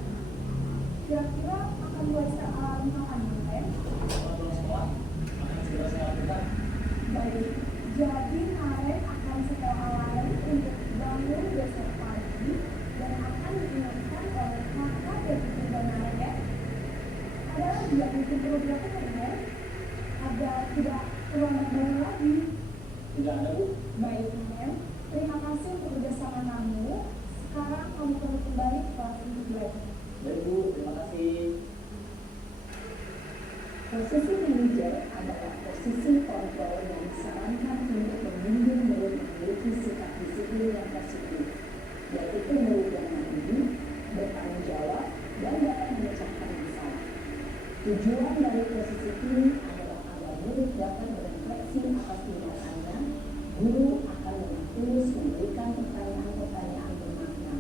Kira-kira akan buat misalkan Naren? Kalau pulang sekolah, akan segera saya lakukan. Baik, jadi Naren akan setel alarm untuk bangun besok pagi dan akan diingatkan oleh kakak dan ibu Naren ya. Ada lagi yang mungkin perlu dilakukan Naren? Agar tidak terlambat bangun lagi. Tidak ada Bu. Baik Naren, terima kasih untuk kerjasama kamu. Sekarang kamu perlu kembali ke kelas untuk belajar. Baik Bu, terima kasih. Posisi manajer adalah posisi kontrol yang disarankan untuk membimbing murid memiliki sikap disiplin yang positif, yaitu murid yang mandiri, bertanggung jawab, dan dapat memecahkan masalah. Tujuan dari posisi ini adalah agar murid dapat berefleksi atas tindakannya. Guru akan dengan tulus memberikan pertanyaan-pertanyaan bermakna,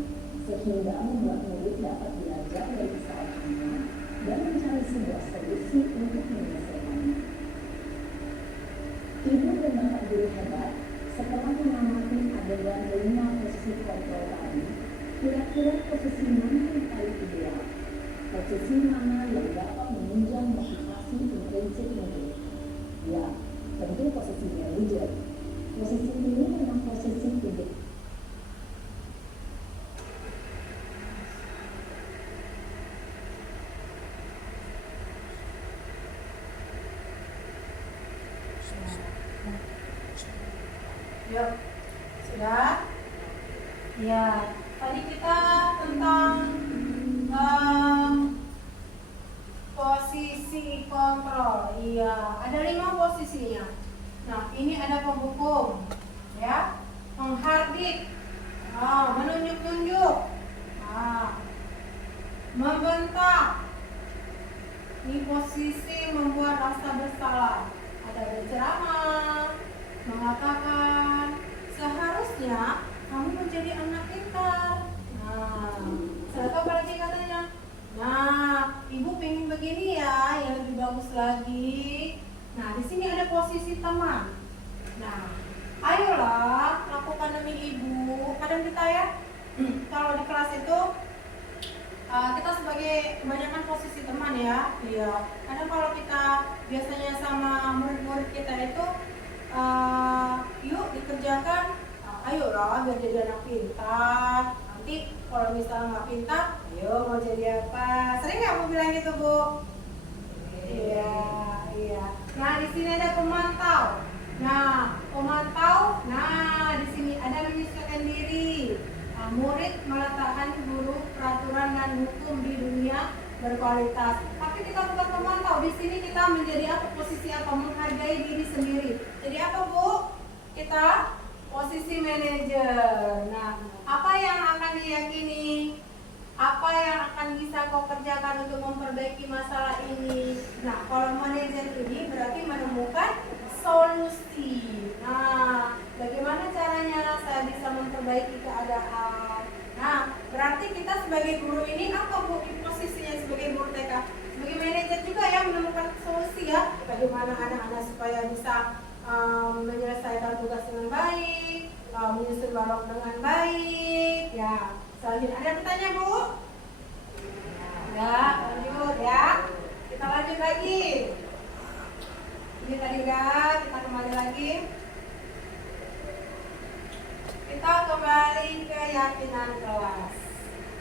sehingga membuat murid dapat belajar dari kesalahannya dan mencari sebuah solusi untuk menyelesaikannya. Ibu dan bapak guru hebat, setelah mengamati adegan 5 posisi kontrol tadi, kira-kira posisi mana yang paling ideal? Posisi mana yang dapat menunjang motivasi intrinsik murid? Ya, tentu posisi manajer. Posisi ini memang posisi hidup. Yuk, sudah? Ya, tadi kita tentang posisi kontrol. Iya, ada 5 posisinya. Nah, ini ada penghukum, ya, menghardik, menunjuk-nunjuk, membentak. Ini posisi membuat rasa bersalah. Ada berceramah, mengatakan seharusnya kamu menjadi anak pintar. Saya tahu lagi katanya. Nah, ibu pengen begini ya, yang lebih bagus lagi. Nah, di sini ada posisi teman. Nah, ayolah lakukan demi ibu. Kadang kita ya, kalau di kelas itu kita sebagai kebanyakan posisi teman ya. Iya. Kadang kalau kita biasanya sama murid-murid kita itu, yuk dikerjakan. Ayolah biar jadi anak pintar. Nanti kalau misalnya nggak pintar, ayo mau jadi apa? Sering nggak mau bilang gitu, Bu? Iya, iya. Nah, di sini ada pemantau. Nah, pemantau. Nah, di sini ada menyesuaikan diri. Murid meletakkan guru, peraturan dan hukum di dunia berkualitas. Tapi kita bukan pemantau. Di sini kita menjadi apa? Posisi apa? Menghargai diri sendiri. Jadi apa, Bu? Kita posisi manajer. Nah, apa yang akan diyakini? Apa yang akan bisa kau kerjakan untuk memperbaiki masalah ini? Nah, kalau manajer ini berarti menemukan solusi. Nah, bagaimana caranya saya bisa memperbaiki keadaan? Nah, berarti kita sebagai guru ini apa, Bu? Posisinya sebagai guru TK, sebagai manajer juga ya, menemukan solusi ya. Bagaimana anak-anak supaya bisa menyelesaikan tugas dengan baik, menyusun balok dengan baik. Ya, selanjutnya ada pertanyaan, Bu? Ya, lanjut ya. Kita lanjut lagi. Ini tadi udah, kita kembali lagi. Kita kembali ke keyakinan kelas.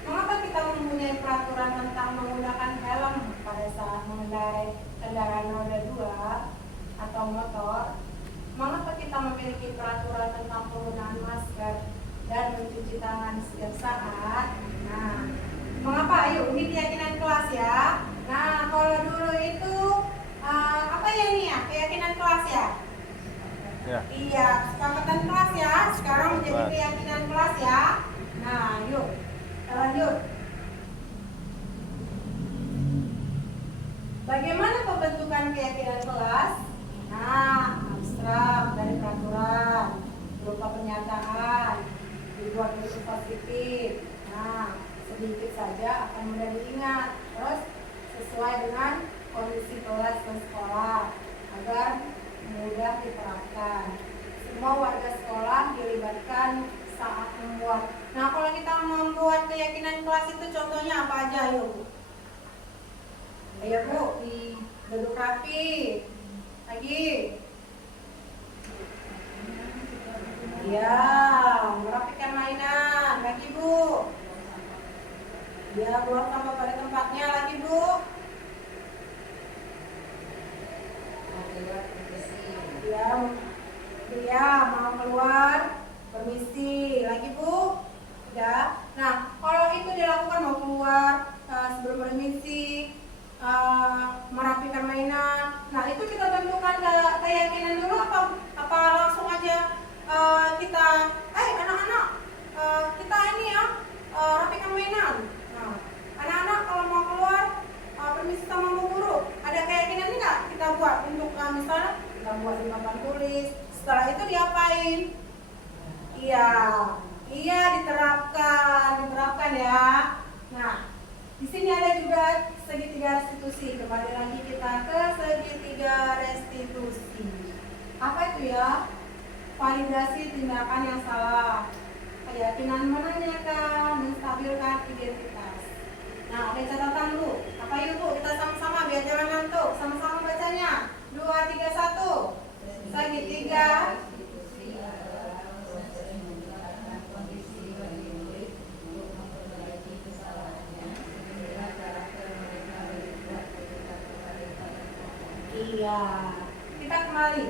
Mengapa kita mempunyai peraturan tentang menggunakan helm pada saat mengendarai kendaraan roda 2 atau motor? Mengapa kita memiliki peraturan tentang penggunaan masker dan mencuci tangan setiap saat? Nah, mengapa? Ayo, ini keyakinan kelas ya. Nah, kalau dulu itu apa ya ini ya? Keyakinan kelas ya? Ya. Iya, kesepakatan kelas ya. Sekarang menjadi keyakinan kelas ya. Nah, yuk kita lanjut. Bagaimana pembentukan keyakinan kelas? Nah, abstrak dari peraturan berupa pernyataan, dibuat bentuk positif. Nah, sedikit saja akan mudah diingat. Terus sesuai dengan kondisi kelas dan sekolah agar mudah diterapkan. Semua warga sekolah dilibatkan saat membuat. Nah, kalau kita membuat keyakinan kelas itu contohnya apa aja, ayo Bu? Ayo Bu, duduk rapi. Lagi. Ya, merapikan mainan. Lagi Bu. Ya, buang sampah pada tempatnya. Lagi Bu. Ya, mau keluar, permisi. Lagi Bu. Ya. Nah, kalau itu dilakukan mau keluar sebelum permisi, merapikan mainan. Nah, itu kita tentukan keyakinan dulu apa langsung aja kita anak-anak kita ini ya rapikan mainan. Nah, anak-anak kalau mau keluar permisi sama Bu Guru, ada keyakinan nggak kita buat untuk misalnya kita buat di papan tulis. Setelah itu diapain? Iya diterapkan ya. Nah, di sini ada juga segitiga restitusi. Kembali lagi kita ke segitiga restitusi. Apa itu ya? Validasi tindakan yang salah, keyakinan menanyakan, menstabilkan identitas. Nah, ada catatan dulu. Apa yuk Bu? Kita sama-sama biar jangan ngantuk. Sama-sama bacanya. 2, 3, 1. Segitiga. Iya. Kita kembali.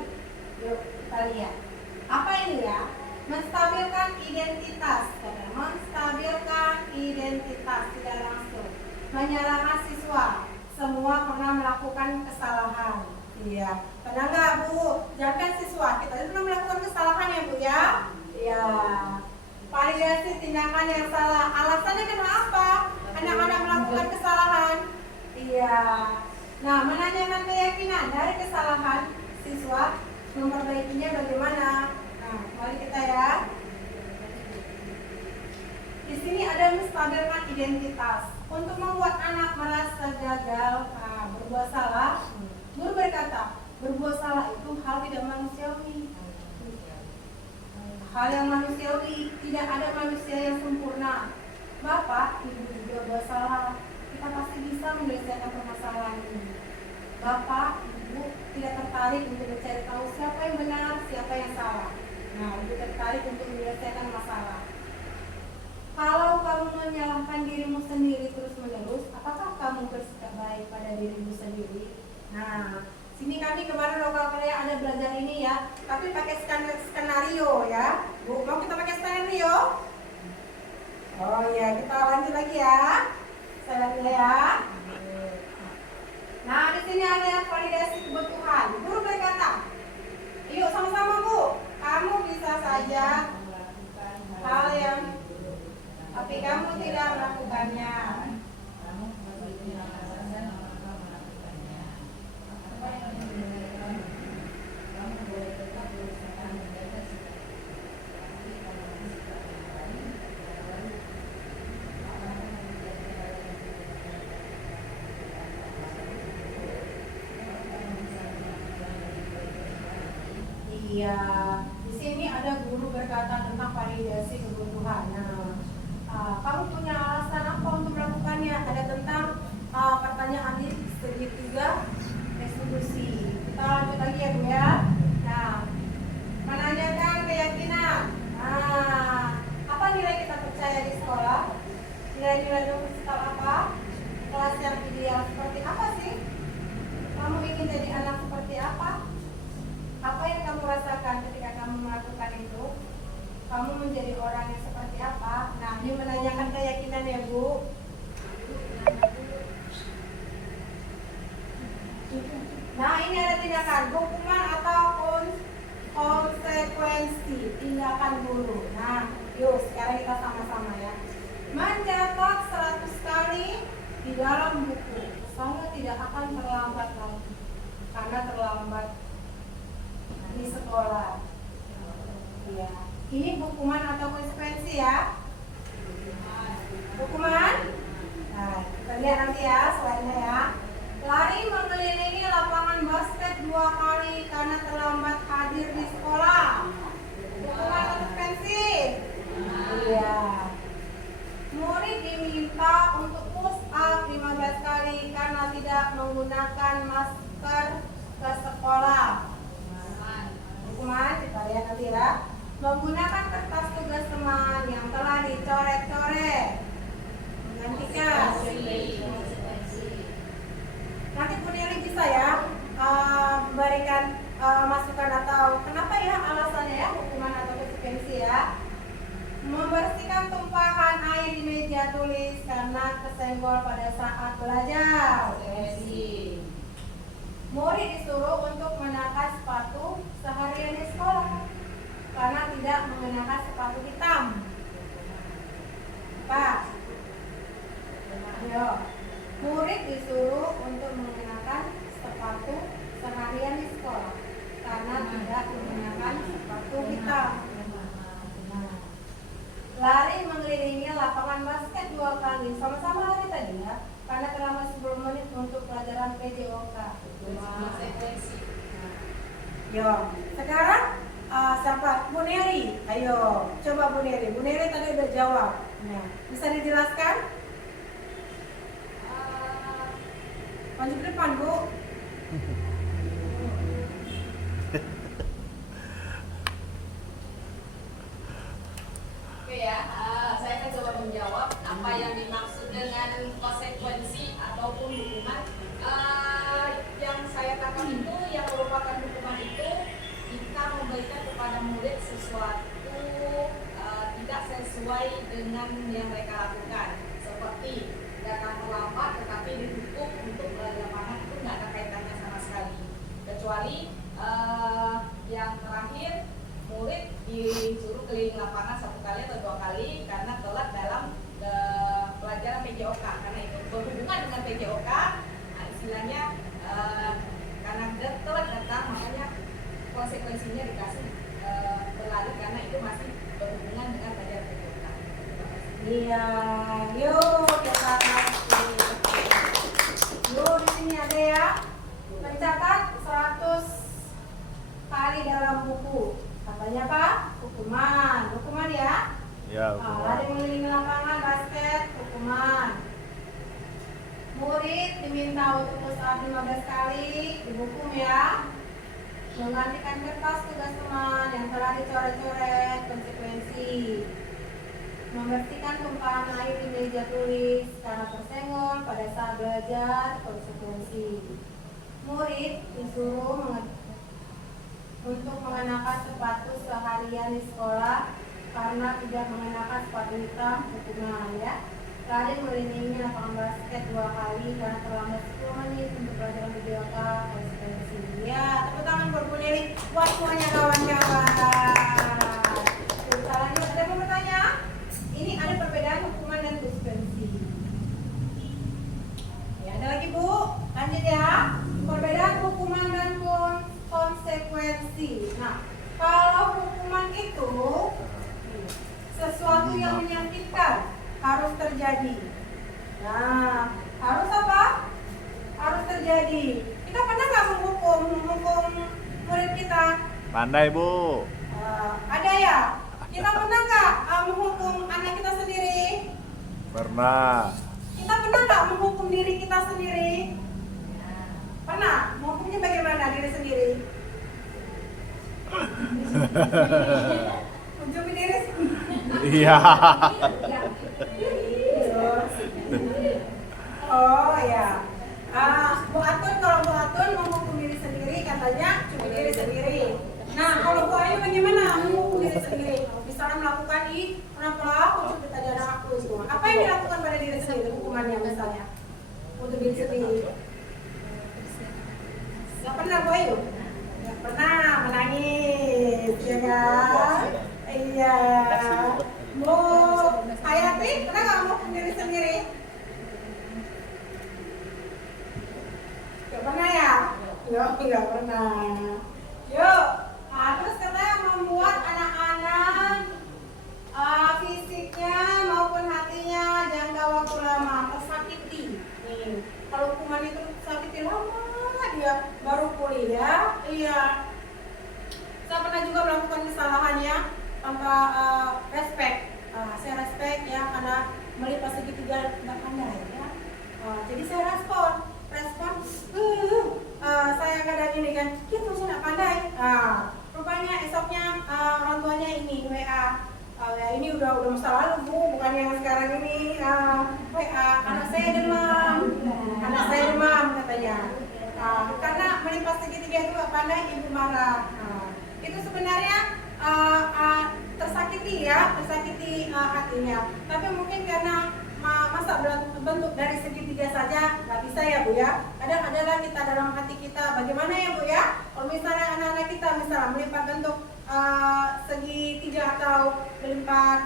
Yuk kita lihat. Apa ini ya? Menstabilkan identitas. Menstabilkan identitas tidak langsung. Menyalahkan siswa. Semua pernah melakukan kesalahan. Iya. Pernah nggak Bu? Jangan siswa kita pernah melakukan kesalahan ya Bu ya? Iya. Validasi tindakan yang salah. Alasannya kenapa? Anak-anak melakukan kesalahan. Iya. Nah, menanyakan keyakinan dari kesalahan siswa, memperbaikinya bagaimana? Nah, mari kita ya. Di sini ada menstabilkan identitas. Untuk membuat anak merasa gagal, berbuat salah, guru berkata, berbuat salah itu hal tidak manusiawi. Hal yang manusiawi, tidak ada manusia yang sempurna. Bapak, ibu juga buat salah. Kita pasti bisa menyelesaikan permasalahan ini. Bapak, ibu tidak tertarik untuk mencari tahu siapa yang benar, siapa yang salah. Nah, ibu tertarik untuk menyelesaikan masalah. Kalau kamu menyalahkan dirimu sendiri terus-menerus, apakah kamu bersikap baik pada dirimu sendiri? Nah, sini kami kemarin lokal karya ada belajar ini ya, tapi pakai skenario ya. Bu, mau kita pakai skenario? Oh ya, kita lanjut lagi ya. Saya lanjut ya. Nah, di sini ada validasi kebutuhan. Guru berkata, yuk sama-sama Bu, kamu bisa saja hal yang tapi kamu tidak melakukannya. Iya, di sini ada guru berkata tentang validasi kebutuhan. Nah, kamu punya alasan apa untuk melakukannya? Ada tentang pertanyaan di segitiga resolusi. Kita lanjut lagi ya Bu ya. Nah, menanyakan keyakinan. Nah, apa nilai kita percaya di sekolah? Nilai-nilai universitas apa? Kelas yang ideal seperti apa sih? Kamu ingin jadi anak seperti apa? Apa yang kamu rasakan ketika kamu melakukan itu? Kamu menjadi orang yang seperti apa? Nah, ini menanyakan keyakinan ya Bu. Nah, ini ada tindakan hukuman atau konsekuensi tindakan guru. Nah, yuk sekarang kita sama-sama ya. Mencatat 100 kali di dalam buku. Saya tidak akan terlambat lagi karena terlambat di sekolah. Ya. Ini hukuman atau konsekuensi ya? Hukuman? Nah, kita lihat nanti ya slide-nya ya. Lari mengelilingi lapangan basket 2 kali karena terlambat hadir di sekolah. Hukuman atau konsekuensi? Iya. Murid diminta untuk push up 15 kali karena tidak menggunakan masker ke sekolah. Hukuman, kita lihat nanti ya. Menggunakan kertas tugas teman yang telah dicoret-coret. Menggantikan. Nanti Bu Neli bisa ya memberikan masukan atau kenapa ya alasannya ya hukuman atau konsekuensi ya. Membersihkan tumpahan air di meja tulis karena kesenggol pada saat belajar. Murid disuruh untuk menangkas sepatu seharian di sekolah karena tidak mengenakan sepatu hitam. Pak, ayo. Murid disuruh untuk mengenakan sepatu seharian di sekolah karena tidak mengenakan sepatu hitam. Lari mengelilingi lapangan basket 2 kali. Sama-sama lari tadi ya, karena terlambat 10 menit untuk pelajaran PJOK. Yo, sekarang siapa? Bu Neri. Ayo, coba Bu Neri. Bu Neri tadi udah jawab. Nah, bisa dijelaskan? Maju ke depan, Bu. Oke ya, saya akan coba menjawab apa yang dimaksud dengan konsekuensi ataupun hukuman. Yang saya tangkap itu, yang merupakan hukuman itu jika kepada murid sesuatu tidak sesuai dengan yang mereka lakukan, seperti datang terlambat tetapi dihukum untuk lapangan, itu nggak ada kaitannya sama sekali, kecuali yang terakhir murid disuruh keliling lapangan 1 kali atau 2 kali karena telat dalam pelajaran PJOK, karena itu berhubungan dengan PJOK. Istilahnya karena telat datang makanya konsekuensinya dikasih berlari karena itu masih berhubungan dengan pelajaran PJOK. Iya, yuk kita kasih. Yuk di sini ada ya. Mencatat 100 kali dalam buku. Katanya apa? Hukuman. Hukuman ya? Ya, Lari mengelilingi lapangan basket, hukuman. Murid diminta untuk push up 15 kali, dihukum ya. Menggantikan kertas tugas teman yang telah dicoret-coret, konsekuensi. Membersihkan tumpahan air di meja tulis karena tersenggol pada saat belajar, konsekuensi. Murid disuruh untuk mengenakan sepatu seharian di sekolah karena tidak mengenakan sepatu hitam, hukuman ya. Lari mengelilingi lapangan basket 2 kali karena terlambat 10 menit untuk pelajaran PJOK, konsekuensi. Ya, tepuk tangan berbunyi buat semuanya kawan-kawan. Lanjut, ada yang mau bertanya? Ini ada perbedaan hukuman dan konsekuensi. Ya, ada lagi Bu. Lanjut ya. Perbedaan hukuman dan konsekuensi. Nah, kalau hukuman itu sesuatu yang menyakitkan harus terjadi. Nah, harus apa? Harus terjadi. Kita pernah nggak menghukum murid kita? Pandai Bu. Ada ya? Kita pernah nggak menghukum anak kita sendiri? Pernah. Kita pernah nggak menghukum diri kita sendiri? Pernah? Menghukumnya bagaimana diri sendiri? Menjumi diri sendiri. Iya. Oh ya. Bu Atun, kalau Bu Atun menghukum diri sendiri katanya cumi diri sendiri. Nah, kalau Bu Ayu bagaimana menghukum diri sendiri? Misalnya melakukan kenapa aku cumi tadi anak aku itu. Apa yang dilakukan pada diri sendiri hukumannya misalnya? Untuk diri sendiri. Gak pernah Bu Ayu? Gak pernah menangis, ya kan? Iya. Bu Hayati, pernah gak menghukum diri sendiri? Gak pernah ya? Gak pernah. Yuk, terus katanya membuat anak-anak fisiknya maupun hatinya jangka waktu lama tersakiti. Nih, kalau hukuman itu tersakiti lama dia baru pulih ya. Iya. Saya pernah juga melakukan kesalahan ya tanpa respect. Saya respect ya karena melipat segitiga nggak pandai ya. Jadi saya respon saya kadang ini kan gitu saya nggak pandai. Rupanya esoknya orang tuanya ini WA. Ya ini udah masa lalu Bu, bukan yang sekarang ini. WA anak saya demam katanya. Karena melipat segitiga itu nggak pandai, ibu marah. Itu sebenarnya tersakiti hatinya. Tapi mungkin karena masa bentuk dari segitiga saja nggak bisa ya Bu ya. Kadang adalah kita dalam hati kita bagaimana ya Bu ya. Kalau misalnya anak-anak kita misalnya melipat bentuk segitiga atau melipat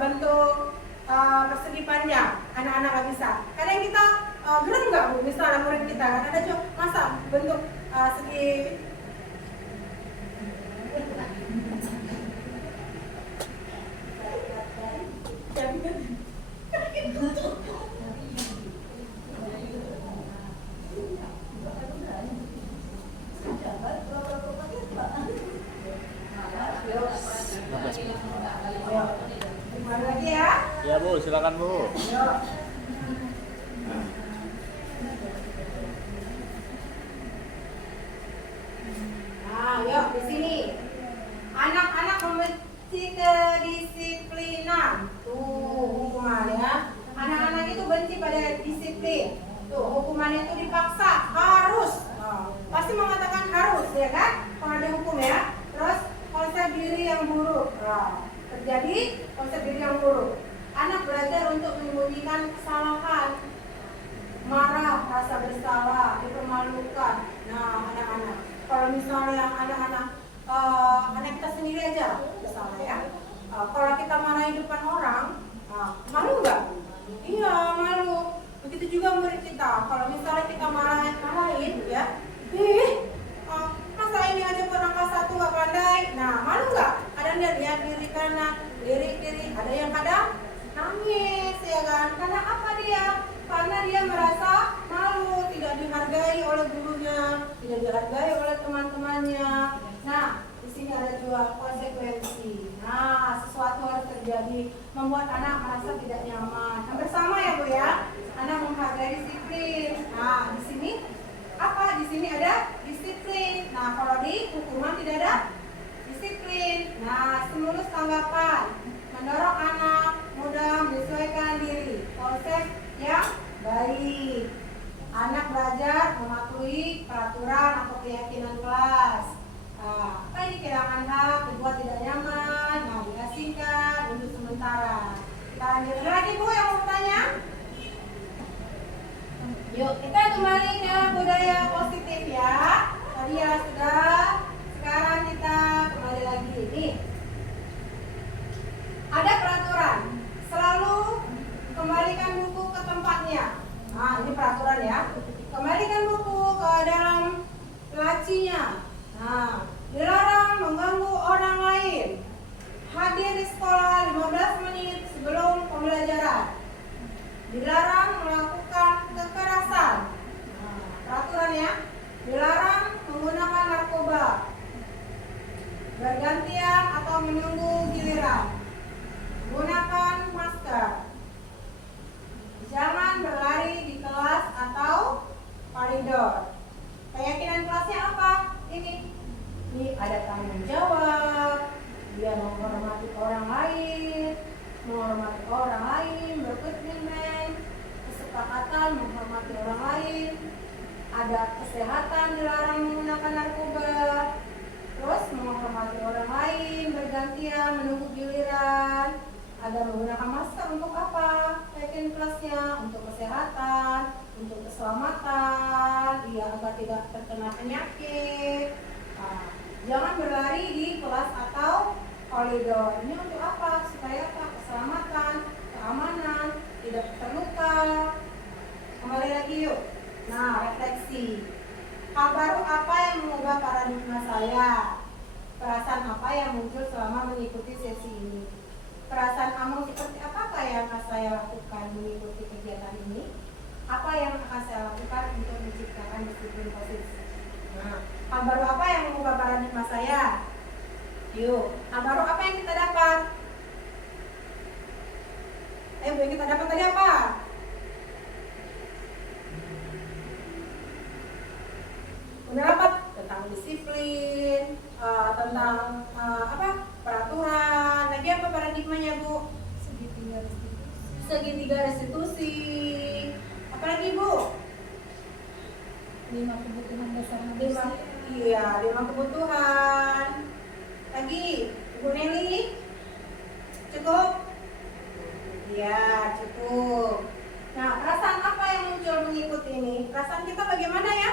bentuk persegi panjang, anak-anak nggak bisa. Kadang kita geram nggak Bu, misalnya murid kita kan ada juga masa bentuk segi Gimana lagi ya? Ya Bu, silakan Bu. Yuk. Nah, yuk di sini. Anak-anak membenci kedisiplinan. Tuh hukuman ya. Anak-anak itu benci pada disiplin. Tuh hukumannya itu dipaksa, harus. Pasti mengatakan harus ya kan? Kalau ada hukum ya. Terus kalau saya Nah, anak-anak, kalau misalnya anak-anak anak kita sendiri aja, misalnya ya, kalau kita marahin depan orang, malu nggak? Iya, malu. Begitu juga murid kita, kalau misalnya kita marahin ya, masa ini aja berangka 1 nggak pandai, nah malu nggak? Ada yang lihat kiri kanan, kiri, ada yang kadang nangis ya kan? Karena apa dia? Karena dia merasa malu, tidak dihargai oleh gurunya, tidak dihargai oleh teman-temannya. Nah, di sini ada juga konsekuensi. Nah, sesuatu harus terjadi membuat anak merasa tidak nyaman. Hampir sama ya Bu ya. Anak menghargai disiplin. Nah, di sini apa? Di sini ada disiplin. Nah, kalau di hukuman tidak ada disiplin. Nah, stimulus tanggapan mendorong anak mudah menyesuaikan diri. Konsep yang baik. Anak belajar mematuhi peraturan atau keyakinan kelas. Apa ini kehilangan hak, dibuat tidak nyaman, nah diasingkan untuk sementara. Kita lanjut lagi Bu yang mau tanya. Yuk kita kembali ke budaya positif ya. Tadi ya sudah, sekarang kita kembali lagi. Nih, ada peraturan, selalu kembalikan buku ke tempatnya. Nah ini peraturan ya. Kembalikan buku ke dalam lacinya. Nah, dilarang mengganggu orang lain. Hadir di sekolah 15 menit sebelum pembelajaran. Dilarang melakukan kekerasan. Nah, peraturan ya. Dilarang menggunakan narkoba. Bergantian atau menunggu giliran. Gunakan masker. Jangan berlari di kelas atau koridor. Keyakinan kelasnya apa? Ini ada tanggung jawab, dia menghormati orang lain, berkomitmen, kesepakatan menghormati orang lain, ada kesehatan, dilarang menggunakan narkoba, terus menghormati orang lain, bergantian, menunggu giliran, ada menggunakan masker untuk apa? Keyakinan kelasnya untuk kesehatan, untuk keselamatan, agar tidak terkena penyakit. Jangan berlari di kelas atau koridor. Ini untuk apa? Supaya apa? Keselamatan, keamanan, tidak terluka. Kembali lagi yuk. Nah, refleksi. Hal baru apa yang mengubah paradigma saya? Perasaan apa yang muncul selama mengikuti sesi ini? Perasaan among seperti apakah yang akan saya lakukan mengikuti kegiatan ini? Apa yang akan saya lakukan untuk menciptakan disiplin positif? Nah, hal baru apa yang mengubah paradigma saya? Yuk, hal baru apa yang kita dapat? Yang kita dapat tadi apa? Udah dapat tentang disiplin, tentang peraturan. Lagi apa paradigmanya Bu? Segitiga restitusi. Apalagi Bu? 5 kebutuhan dasar manusia. 5 kebutuhan. Lagi, Ibu Nelly? Cukup? Iya, cukup. Nah, perasaan apa yang muncul mengikuti ini? Perasaan kita bagaimana ya?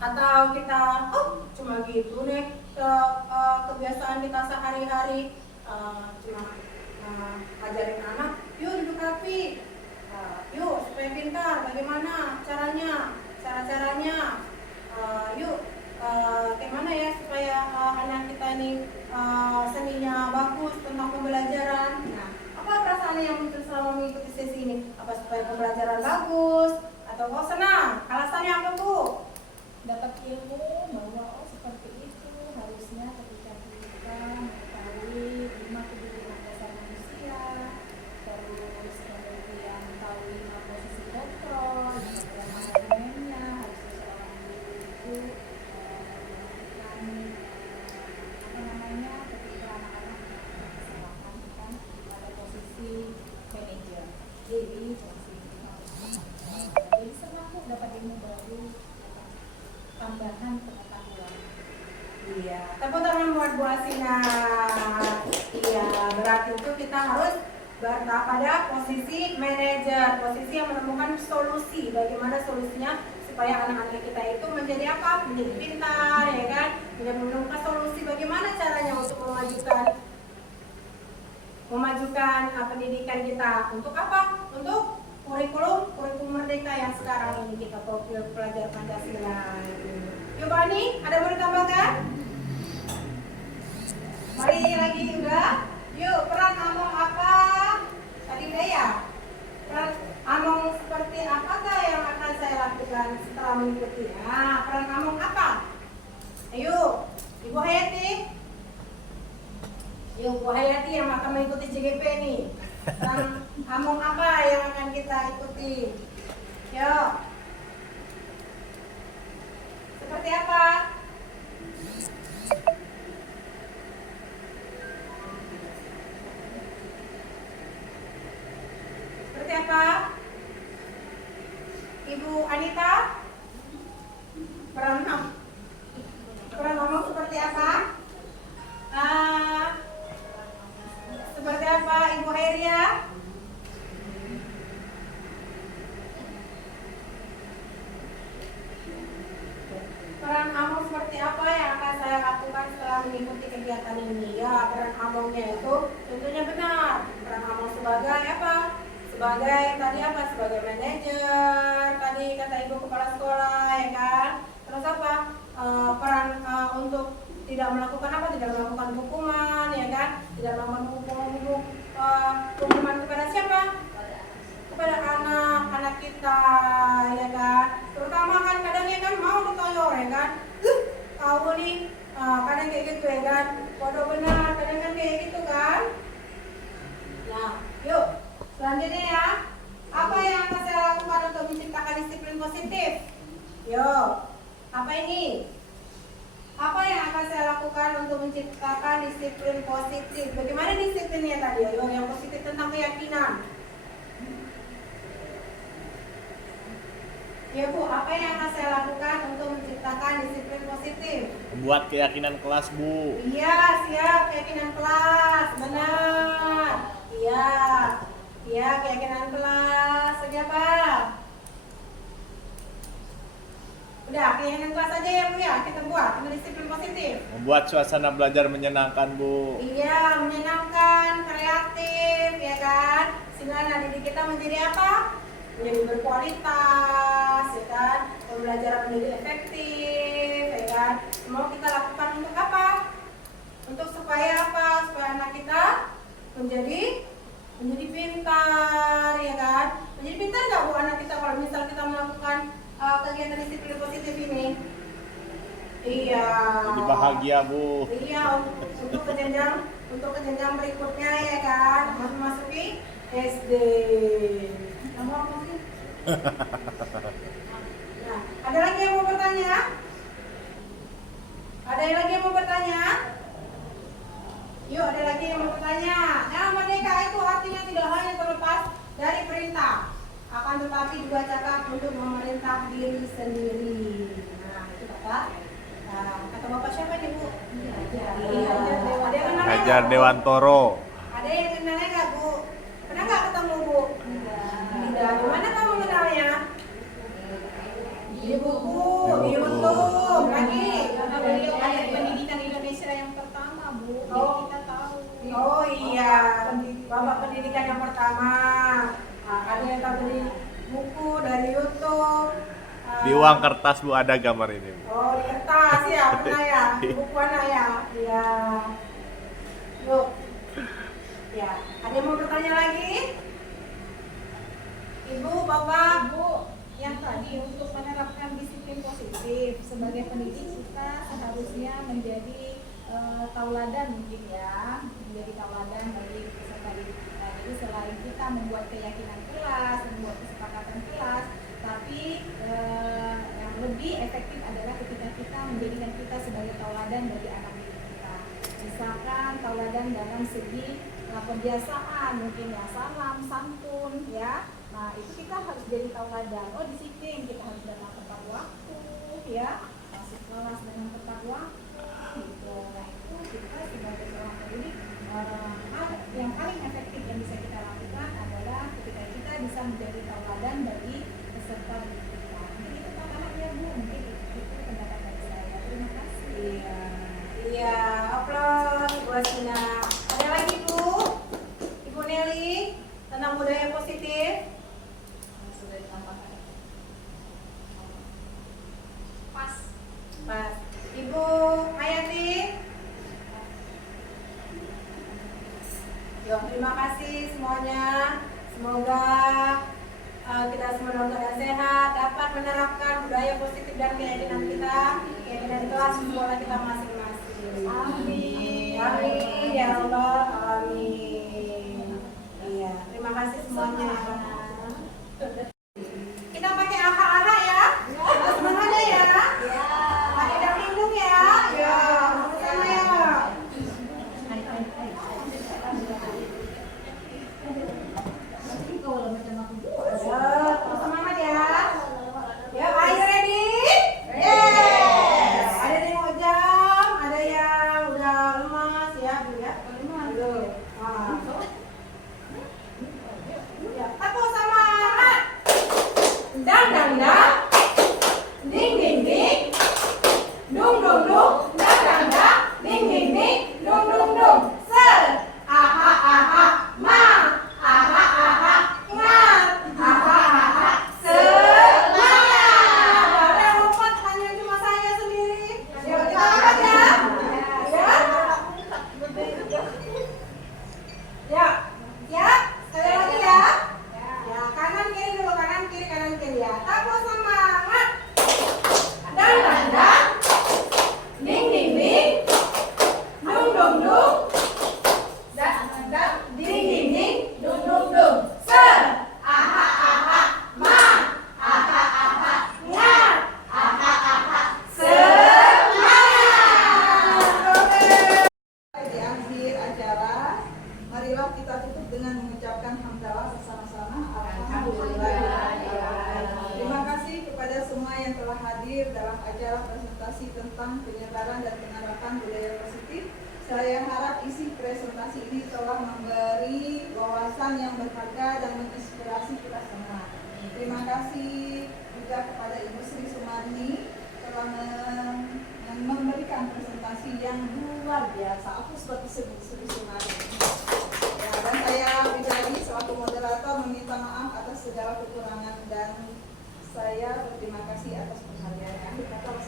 Atau kita, cuma gitu nih, kebiasaan kita sehari-hari, cuma ajarin anak, yuk duduk rapi. Yuk supaya pintar, bagaimana caranya? Gimana ya supaya anak kita ini seninya bagus tentang pembelajaran. Nah, apa perasaan yang muncul selama mengikuti sesi ini? Apa supaya pembelajaran bagus atau kok senang? Alasannya apa Bu? Dapat ilmu bahwa seperti itu harusnya ketika kita mengetahui 5 kebutuhan dasar manusia, terus kemudian tahu 5 posisi kontrol, dan manajemennya, harus seorang guru itu melakukan ketika anak-anak kesalahan kan pada posisi manajer. Jadi senang dapat ilmu baru, tambahan pengetahuan. Iya, tepuk tangan buat Bu Asina. Iya, berarti itu kita harus berada pada posisi manajer, posisi yang menemukan solusi. Bagaimana solusinya supaya anak-anak kita itu menjadi apa? Menjadi pintar, ya kan? Dan menemukan solusi bagaimana caranya untuk memajukan pendidikan kita. Untuk apa? Untuk kurikulum merdeka yang sekarang ini kita belajar Pancasila. Yuk Pak Ani, ada mau ditambahkan? Mari lagi udah. Yuk, peran Among apa? Tadi udah ya? Peran Among seperti apakah yang akan saya lakukan setelah mengikuti? Nah, peran Among apa? Ayo, Ibu Hayati. Yuk, Bu Hayati yang akan mengikuti CGP nih. Peran Among apa yang akan kita ikuti? Yuk. Seperti apa? Seperti apa? Ibu Anita? Peran Among seperti apa? Seperti apa Ibu Hairia? Peran Among seperti apa yang akan saya lakukan setelah mengikuti kegiatan ini? Ya, peran Amongnya itu tentunya benar. Peran Among sebagai apa? Sebagai tadi apa? Sebagai manajer. Tadi kata Ibu Kepala Sekolah, ya kan? Terus apa? Peran untuk tidak melakukan apa? Tidak melakukan hukuman, ya kan? Tidak melakukan hukuman kepada siapa? Kepada anak-anak kita, ya kan? Terutama kan kadang ya kan mau ditoyor, ya kan? Tahu nih, kadang kayak gitu, ya kan? Waduh benar, kadang kan kayak gitu kan? Nah, yuk selanjutnya ya. Apa yang akan saya lakukan untuk menciptakan disiplin positif? Yuk, apa ini? Apa yang akan saya lakukan untuk menciptakan disiplin positif? Bagaimana disiplinnya tadi? Ayo, yang positif tentang keyakinan. Ya Bu, apa yang akan saya lakukan untuk menciptakan disiplin positif? Membuat keyakinan kelas, Bu. Iya, siap, keyakinan kelas, benar. Iya, keyakinan kelas. Siapa? Udah, keyakinan kelas aja ya Bu ya, kita buat untuk disiplin positif. Membuat suasana belajar menyenangkan, Bu. Iya, menyenangkan, kreatif, ya kan? Sehingga anak didik kita menjadi apa? Menjadi berkualitas, ya kan? Pembelajaran menjadi efektif, ya kan? Mau kita lakukan untuk apa? Untuk supaya apa? Supaya anak kita menjadi pintar, ya kan? Menjadi pintar nggak Bu anak kita kalau misal kita melakukan kegiatan disiplin positif ini? Iya. Jadi bahagia, Bu. Iya, untuk ke jenjang berikutnya, ya kan? Memasuki SD. Kamu apa sih? Nah, ada lagi yang mau bertanya? Ada lagi yang mau bertanya? Yuk, ada lagi yang mau bertanya. Nah, merdeka itu artinya tidak hanya terlepas dari perintah, akan tetapi juga cakap untuk memerintah diri sendiri. Nah, itu kata Bapak siapa nih Bu? Ada yang kenalnya Hajar nggak, Bu? Dewantoro. Ada yang kenalnya nggak Bu? Pernah nggak ketemu Bu? Tidak. Di mana kamu kenalnya? Di buku, di YouTube. Lagi. Karena beliau ayah pendidikan Indonesia yang pertama, Bu. Jadi Oh. kita tahu. Oh iya, Bapak pendidikan yang pertama. Nah, ada yang tahu dari buku, dari YouTube. Di uang kertas, Bu, ada gambar ini, Bu. Oh, di kertas ya, pernah ya, di buku anak ya. Iya. Yuk. Ya, ada yang mau bertanya lagi? Ibu, Bapak, Bu, yang tadi untuk menerapkan disiplin positif sebagai pendidik kita seharusnya menjadi tauladan mungkin ya, menjadi tauladan bagi peserta didik kita. Jadi selain kita membuat keyakinan kelas, membuat kesepakatan kelas, tapi yang lebih efektif adalah ketika kita menjadikan kita sebagai tauladan bagi anak didik kita. Misalkan tauladan dalam segi kebiasaan, mungkin ya salam, santun, ya. Nah itu kita harus jadi tauladan. Oh disiplin, kita harus datang tepat waktu, ya. Masuk kelas dengan tepat waktu. Gitu. Nah itu kita sebagai seorang pendidik yang paling efektif yang bisa kita lakukan adalah ketika kita bisa menjadi tauladan bagi peserta didik kita. Jadi itu anak menerapkan budaya positif dan keyakinan kita, keyakinan kelas sekolah kita masing-masing. Amin. Amin ya Allah, amin. Iya, terima kasih semuanya. Kita pakai aha-aha ya. Semuanya ya. Pakai dangdung ya. Ya, sama ya. Semangat ya. Ya, are you ready? Yes. Ada yang mau jam, ada yang udah lemas ya, Bu ya. Belum. Ya, tepuk semangat. Dang dang dang. Ding ding ding. Dung dung dung. Dang dang dang. Ding ding ding. Dung dung dung. Se. Aha aha. Ma. Aha aha. Ngat. Aha aha. Semangat. Ada yang lompat hanya cuma saya sendiri. Ayo kita lompat ya. Ya. Ya. Ya. Sekali lagi ya. Ya, kanan kiri dulu, kanan kiri ya. Tepuk semangat. Dang dang dang. Ding ding ding. Dung dung dung. Dang dang. Ding ding ding. Dung dung dung. Se. Aha aha. Ma. Aha aha. Ngat. Aha aha. Semangat. Di akhir acara, marilah kita tutup dengan mengucapkan hamdalah bersama-sama. Alhamdulillah. Terima kasih kepada semua yang telah hadir dalam acara presentasi tentang penyebaran dan penerapan budaya positif. Saya harap isi presentasi ini telah memberi wawasan yang berharga dan menginspirasi kita semua. Terima kasih juga kepada Ibu Sri Sumarni telah memberikan presentasi yang luar biasa. Aku seperti Sri Sumarni. Ya, dan saya pribadi selaku moderator meminta maaf atas segala kekurangan dan saya berterima kasih atas perhatiannya. Akhir kata